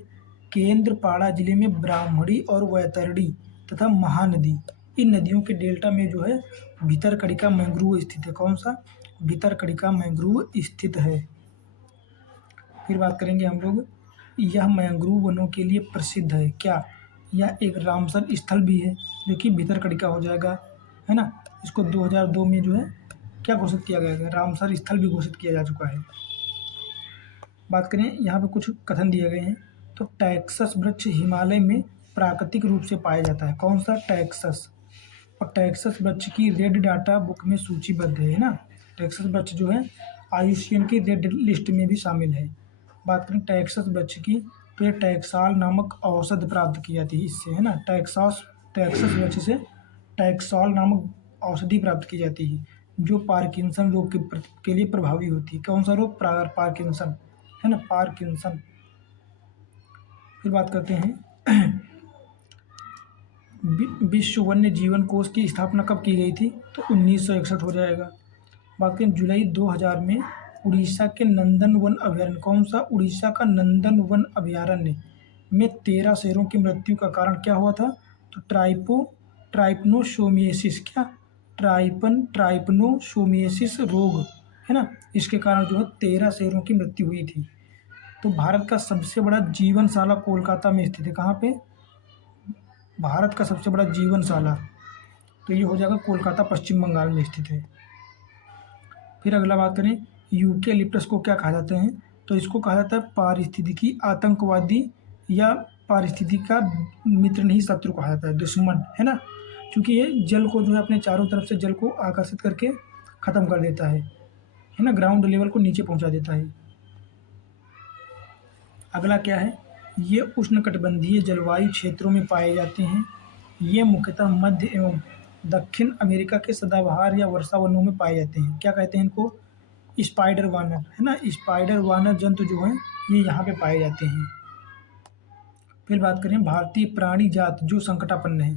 केंद्रपाड़ा जिले में ब्राह्मणी और वैतरणी तथा महानदी, इन नदियों के डेल्टा में जो है भितरकनिका मैंग्रोव स्थित है। कौन सा? भितरकनिका मैंग्रोव स्थित है। फिर बात करेंगे हम लोग, यह मैंग्रोव वनों के लिए प्रसिद्ध है। क्या? यह एक रामसर स्थल भी है, जो कि भितरकनिका हो जाएगा, है ना। इसको 2002 में जो है क्या घोषित किया गया है? रामसर स्थल भी घोषित किया जा चुका है। बात करें, यहाँ पे कुछ कथन दिए गए हैं। तो टैक्सस वृक्ष हिमालय में प्राकृतिक रूप से पाया जाता है। कौन सा? टैक्सस। और टैक्सस वृक्ष की रेड डाटा बुक में सूचीबद्ध है ना। टैक्सस वृक्ष जो है IUCN की रेड लिस्ट में भी शामिल है। बात करें टैक्सस वृक्ष की, तो ये टैक्साल नामक औषधि प्राप्त की जाती है इससे, है ना। टैक्सस वृक्ष से टैक्सॉल नामक औषधि प्राप्त की जाती है, जो पार्किंसन रोग के लिए प्रभावी होती है। कौन सा रोग? पार्किंसन, है ना, पार्किंसन। फिर बात करते हैं विश्व वन्य जीवन कोष की स्थापना कब की गई थी? तो 1961 हो जाएगा। बात करें जुलाई 2000 में उड़ीसा के नंदन वन अभयारण्य, कौन सा? उड़ीसा का नंदन वन अभयारण्य में 13 शेरों की मृत्यु का कारण क्या हुआ था? तो ट्राइपनोसोमियासिस। क्या? ट्राइपनोसोमियासिस रोग, है ना। इसके कारण जो है 13 शेरों की मृत्यु हुई थी। तो भारत का सबसे बड़ा जीवनशाला कोलकाता में स्थित है। कहाँ पे? भारत का सबसे बड़ा जीवनशाला, तो ये हो जाएगा कोलकाता, पश्चिम बंगाल में स्थित है। फिर अगला बात करें, यूकेलिप्टस को क्या कहा जाता है? तो इसको कहा जाता है पारिस्थितिकी आतंकवादी, या पारिस्थितिकी का मित्र नहीं शत्रु कहा जाता है, दुश्मन, है ना। क्योंकि ये जल को जो है अपने चारों तरफ से जल को आकर्षित करके ख़त्म कर देता है ना, ग्राउंड लेवल को नीचे पहुंचा देता है। अगला क्या है? ये उष्णकटिबंधीय जलवायु क्षेत्रों में पाए जाते हैं। ये मुख्यतः मध्य एवं दक्षिण अमेरिका के सदाबहार या वर्षा वनों में पाए जाते हैं। क्या कहते हैं इनको? स्पाइडर वानर, है ना। स्पाइडर वानर जंतु जो हैं ये यहाँ पे पाए जाते हैं। फिर बात करें भारतीय प्राणी जात जो संकटापन्न है,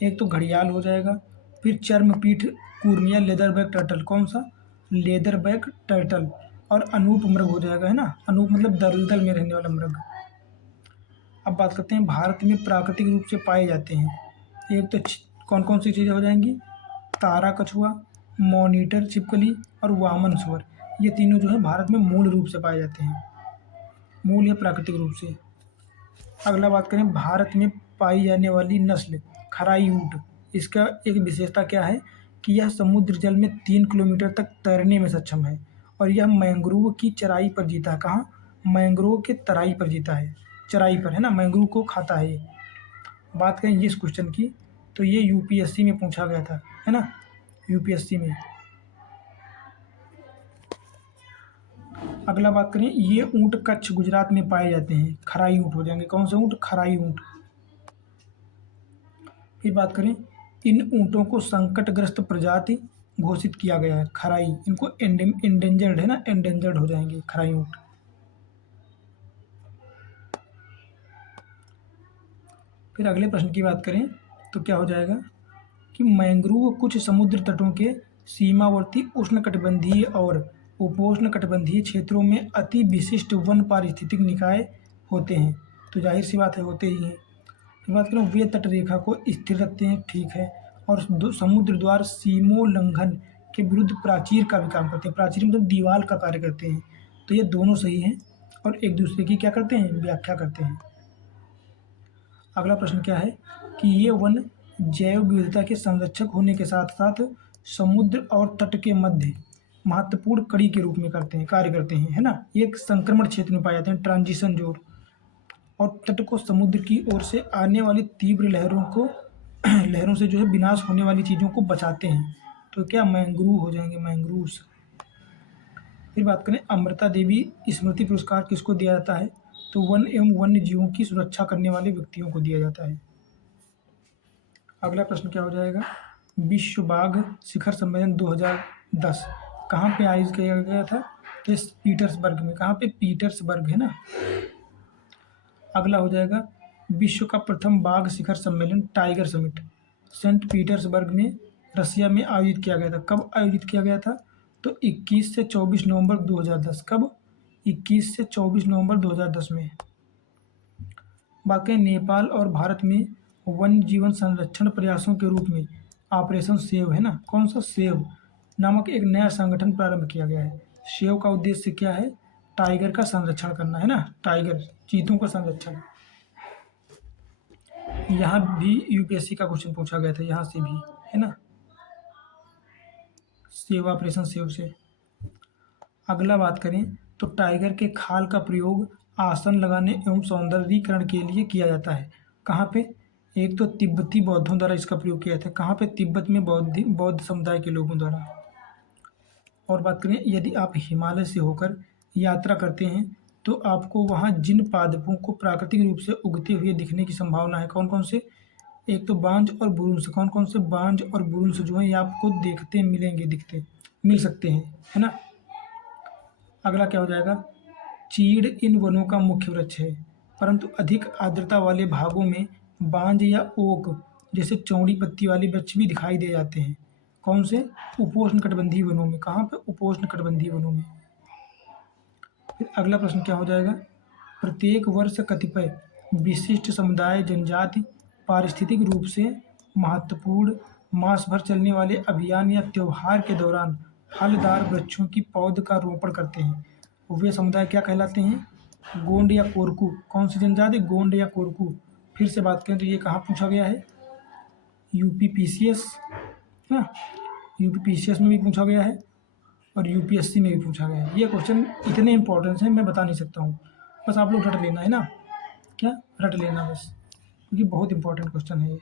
एक तो घड़ियाल हो जाएगा, फिर चर्मपीठ कूर्मिया लेदरबैक टर्टल, कौन सा? लेदरबैक टर्टल, और अनूप मृग हो जाएगा, है ना। अनूप मतलब दलदल में रहने वाला मृग। अब बात करते हैं भारत में प्राकृतिक रूप से पाए जाते हैं, एक तो कौन कौन सी चीज़ें हो जाएंगी? तारा कछुआ, मॉनिटर छिपकली और वामन सुअर। ये तीनों जो है भारत में मूल रूप से पाए जाते हैं, मूल या प्राकृतिक रूप से। अगला बात करें भारत में पाई जाने वाली नस्ल खराई ऊँट, इसका एक विशेषता क्या है कि यह समुद्र जल में 3 किलोमीटर तक तैरने में सक्षम है, और यह मैंग्रोव की चराई पर जीता है। कहाँ? मैंग्रोव के तराई पर जीता है, चराई पर, है ना। मैंग्रोव को खाता है ये। बात करें इस क्वेश्चन की, तो ये UPSC में पूछा गया था, है ना, UPSC में। अगला बात करें, ये ऊँट कच्छ गुजरात में पाए जाते हैं, खराई ऊँट हो जाएंगे। कौन सा ऊँट? खराई ऊँट। फिर बात करें, इन ऊँटों को संकटग्रस्त प्रजाति घोषित किया गया है, खराई, इनको इंडेंजर्ड, है ना, इंडेंजर्ड हो जाएंगे खराई ऊँट। फिर अगले प्रश्न की बात करें तो क्या हो जाएगा कि मैंग्रोव कुछ समुद्र तटों के सीमावर्ती उष्णकटिबंधीय और उपोष्णकटिबंधीय क्षेत्रों में अति विशिष्ट वन पारिस्थितिक निकाय होते हैं। तो जाहिर सी बात है, होते ही हैं। फिर बात करें, वे तट रेखा को स्थिर रखते हैं, ठीक है, और समुद्र द्वार सीमोल्लंघन के विरुद्ध प्राचीर का भी काम करते हैं। प्राचीर मतलब दीवार का कार्य करते हैं। तो ये दोनों सही हैं और एक दूसरे की क्या करते हैं? व्याख्या करते हैं। अगला प्रश्न क्या है कि ये वन जैव विविधता के संरक्षक होने के साथ साथ समुद्र और तट के मध्य महत्वपूर्ण कड़ी के रूप में कार्य करते हैं, है ना। ये एक संक्रमण क्षेत्र में पाए जाते हैं, ट्रांजिशन जोन, और तट को समुद्र की ओर से आने वाली तीव्र लहरों से जो है विनाश होने वाली चीज़ों को बचाते हैं। तो क्या? मैंग्रोव हो जाएंगे, मैंग्रोव्स। फिर बात करें, अमृता देवी स्मृति पुरस्कार किसको दिया जाता है? तो वन एवं वन्य जीवों की सुरक्षा करने वाले व्यक्तियों को दिया जाता है। अगला प्रश्न क्या हो जाएगा? विश्व बाघ शिखर सम्मेलन 2010 कहाँ पे आयोजित किया गया था? तो पीटर्सबर्ग में। कहाँ पे? पीटर्सबर्ग, है ना। अगला हो जाएगा, विश्व का प्रथम बाघ शिखर सम्मेलन टाइगर समिट सेंट पीटर्सबर्ग में रसिया में आयोजित किया गया था। कब आयोजित किया गया था? तो 21 से 24 नवंबर 2010। कब? 21 से 24 नवंबर 2010 में। बाकी नेपाल और भारत में वन्य जीवन संरक्षण प्रयासों के रूप में ऑपरेशन सेव है ना, कौन सा, सेव नामक एक नया संगठन प्रारंभ किया गया है। सेव का उद्देश्य क्या है, टाइगर का संरक्षण करना है ना, टाइगर चीतों का संरक्षण। यहाँ भी यूपीएससी का क्वेश्चन पूछा गया था, यहाँ से भी है ना, सेव ऑपरेशन सेव से। अगला बात करें तो टाइगर के खाल का प्रयोग आसन लगाने एवं सौंदर्यीकरण के लिए किया जाता है। कहाँ पे, एक तो तिब्बती बौद्धों द्वारा इसका प्रयोग किया जाता है, कहाँ पे, तिब्बत में बौद्ध समुदाय के लोगों द्वारा। और बात करें यदि आप हिमालय से होकर यात्रा करते हैं तो आपको वहाँ जिन पादपों को प्राकृतिक रूप से उगते हुए दिखने की संभावना है, कौन कौन से, एक तो बांज और बुरुंश, कौन कौन से, बांज और बुरुंश जो है ये आपको देखते मिलेंगे, दिखते मिल सकते हैं, है ना। अगला क्या हो जाएगा, चीड़ इन वनों का मुख्य वृक्ष है, परंतु अधिक आर्द्रता वाले भागों में बांज या ओक जैसे चौड़ी पत्ती वाले वृक्ष भी दिखाई दे जाते हैं। कौन से, उपोष्णकटिबंधीय वनों में, कहाँ पे, उपोष्णकटिबंधीय वनों में। फिर अगला प्रश्न क्या हो जाएगा, प्रत्येक वर्ष कतिपय विशिष्ट समुदाय जनजाति पारिस्थितिक रूप से महत्वपूर्ण मास भर चलने वाले अभियान या त्योहार के दौरान फलदार वृक्षों की पौध का रोपण करते हैं। वे समुदाय क्या कहलाते हैं, गोंड या कोरकू, कौन सी जनजाति, गोंड या कोरकू। फिर से बात करें तो ये कहाँ पूछा गया है, यूपीपीसीएस ना, यूपीपीसीएस में भी पूछा गया है और यूपीएससी में भी पूछा गया है। ये क्वेश्चन इतने इंपॉर्टेंट हैं मैं बता नहीं सकता हूँ, बस आप लोग रट लेना है ना, क्या रट लेना बस, क्योंकि बहुत इंपॉर्टेंट क्वेश्चन है ये।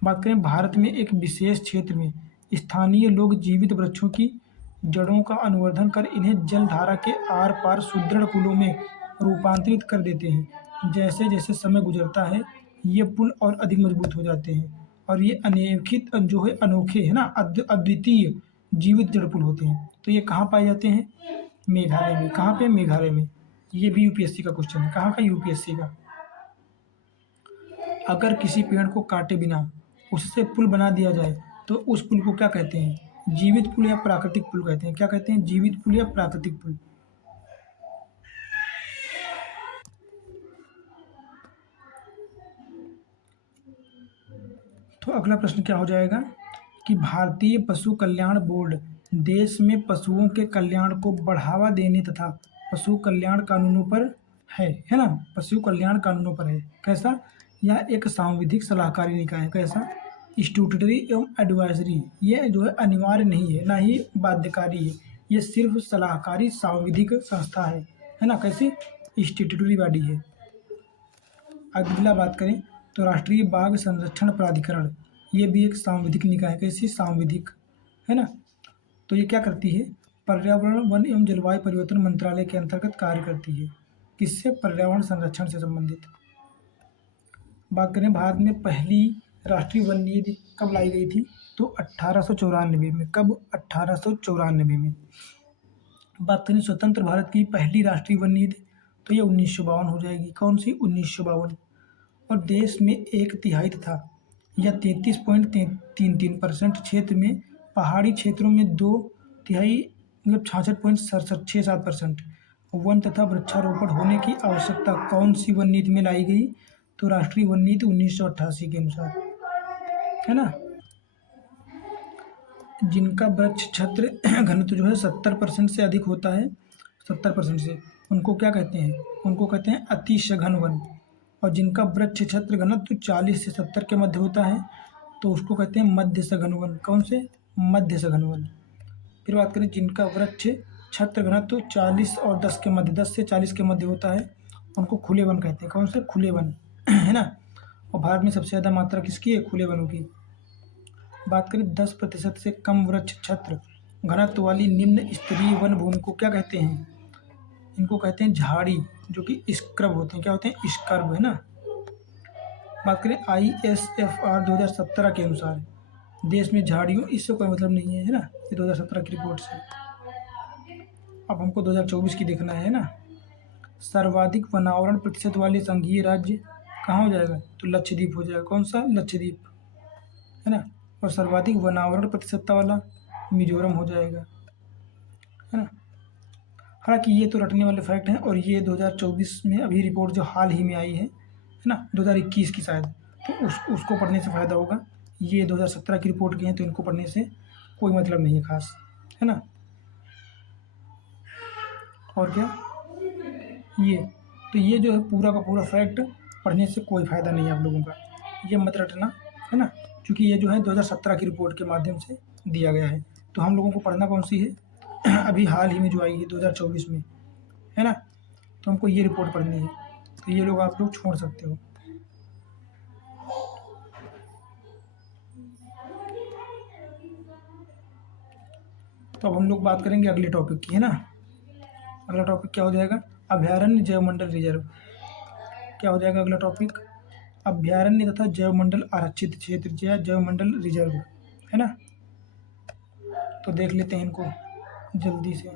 बात करें भारत में एक विशेष क्षेत्र में स्थानीय लोग जीवित वृक्षों की जड़ों का अनुवर्धन कर इन्हें जलधारा के आर पार सुदृढ़ पुलों में रूपांतरित कर देते हैं। जैसे जैसे समय गुजरता है ये पुल और अधिक मजबूत हो जाते हैं और ये अनेकित जो है अनोखे है ना, अद्वितीय जीवित जड़ पुल होते हैं। तो ये कहाँ पाए जाते हैं, मेघालय में। कहाँ पे, मेघालय में। ये भी यूपीएससी का क्वेश्चन है, कहाँ का, यूपीएससी का। अगर किसी पेड़ को काटे बिना उससे पुल बना दिया जाए तो उस पुल को क्या कहते हैं, जीवित पुल या प्राकृतिक पुल कहते हैं। क्या कहते हैं, जीवित पुल या प्राकृतिक पुल। तो अगला प्रश्न क्या हो जाएगा कि भारतीय पशु कल्याण बोर्ड देश में पशुओं के कल्याण को बढ़ावा देने तथा पशु कल्याण कानूनों पर है ना, पशु कल्याण कानूनों पर है। कैसा, यह एक सांविधिक सलाहकारी निकाय है। कैसा, स्टूटरी एवं एडवाइजरी, ये जो है अनिवार्य नहीं है ना ही बाध्यकारी है, ये सिर्फ सलाहकारी सांविधिक संस्था है ना, कैसी, स्टैट्यूटरी बॉडी है। अगला बात करें तो राष्ट्रीय बाघ संरक्षण प्राधिकरण, ये भी एक सांविधिक निकाय है, कैसी, सांविधिक, है ना। तो ये क्या करती है, पर्यावरण वन एवं जलवायु परिवर्तन मंत्रालय के अंतर्गत कार्य करती है। किससे, पर्यावरण संरक्षण से संबंधित। बात करें भारत में पहली राष्ट्रीय वन नीति कब लाई गई थी, तो 1894 में। कब, 1894 में। बात करें स्वतंत्र भारत की पहली राष्ट्रीय वन नीति, तो ये 1952 हो जाएगी। कौन सी, 1952। और देश में 1/3 तथा या 33.33% क्षेत्र में, पहाड़ी क्षेत्रों में 2/3 मतलब 66.67% वन तथा वृक्षारोपण होने की आवश्यकता कौन सी वन नीति में लाई गई, तो राष्ट्रीय वन नीति 1988 के अनुसार, है ना। जिनका वृक्ष छत्र घनत्व जो है 70% से अधिक होता है, 70% से, उनको क्या कहते हैं, उनको कहते हैं अति सघन वन। और जिनका वृक्ष छत्र घनत्व 40 से 70 के मध्य होता है तो उसको कहते हैं मध्य सघन वन। कौन से, मध्य सघन वन। फिर बात करें जिनका वृक्ष छत्र घनत्व 40 और 10 के मध्य, 10 से 40 के मध्य होता है, उनको खुले वन कहते हैं। कौन से, खुले वन, है ना। और भारत में सबसे ज़्यादा मात्रा किसकी है, खुले वनों की। बात करें 10% से कम वृक्ष छत्र घनत्व वाली निम्न स्तरीय वन भूमि को क्या कहते हैं, इनको कहते हैं झाड़ी, जो कि स्क्रब होते हैं। क्या होते हैं, स्क्रब, है ना। बात करें ISFR 2017 के अनुसार देश में झाड़ियों, इससे कोई मतलब नहीं है ना, ये 2017 की रिपोर्ट से। अब हमको 2024 की देखना है ना। सर्वाधिक वनावरण प्रतिशत वाले संघीय राज्य कहाँ हो जाएगा, तो लक्षद्वीप हो जाएगा। कौन सा, लक्षद्वीप, है ना। और सर्वाधिक वनावरण प्रतिशतता वाला मिजोरम हो जाएगा, है ना। हालांकि ये तो रटने वाले फैक्ट हैं और ये 2024 में अभी रिपोर्ट जो हाल ही में आई है ना, 2021 की शायद, तो उसको पढ़ने से फ़ायदा होगा। ये 2017 की रिपोर्ट की हैं, तो इनको पढ़ने से कोई मतलब नहीं है खास, है ना। और क्या, ये तो ये जो है पूरा का पूरा फैक्ट पढ़ने से कोई फ़ायदा नहीं है आप लोगों का, ये मत रटना, है ना, क्योंकि ये जो है 2017 की रिपोर्ट के माध्यम से दिया गया है। तो हम लोगों को पढ़ना कौन सी है अभी हाल ही में जो आई है 2024 में, है ना, तो हमको ये रिपोर्ट पढ़नी है, तो ये लोग आप लोग छोड़ सकते हो। तो अब हम लोग बात करेंगे अगले टॉपिक की, है ना। अगला टॉपिक क्या हो जाएगा, अभयारण्य जैवमंडल रिजर्व। क्या हो जाएगा अगला टॉपिक, अभयारण्य तथा जैवमंडल आरक्षित क्षेत्र या जैवमंडल रिजर्व, है ना। तो देख लेते हैं इनको जल्दी से।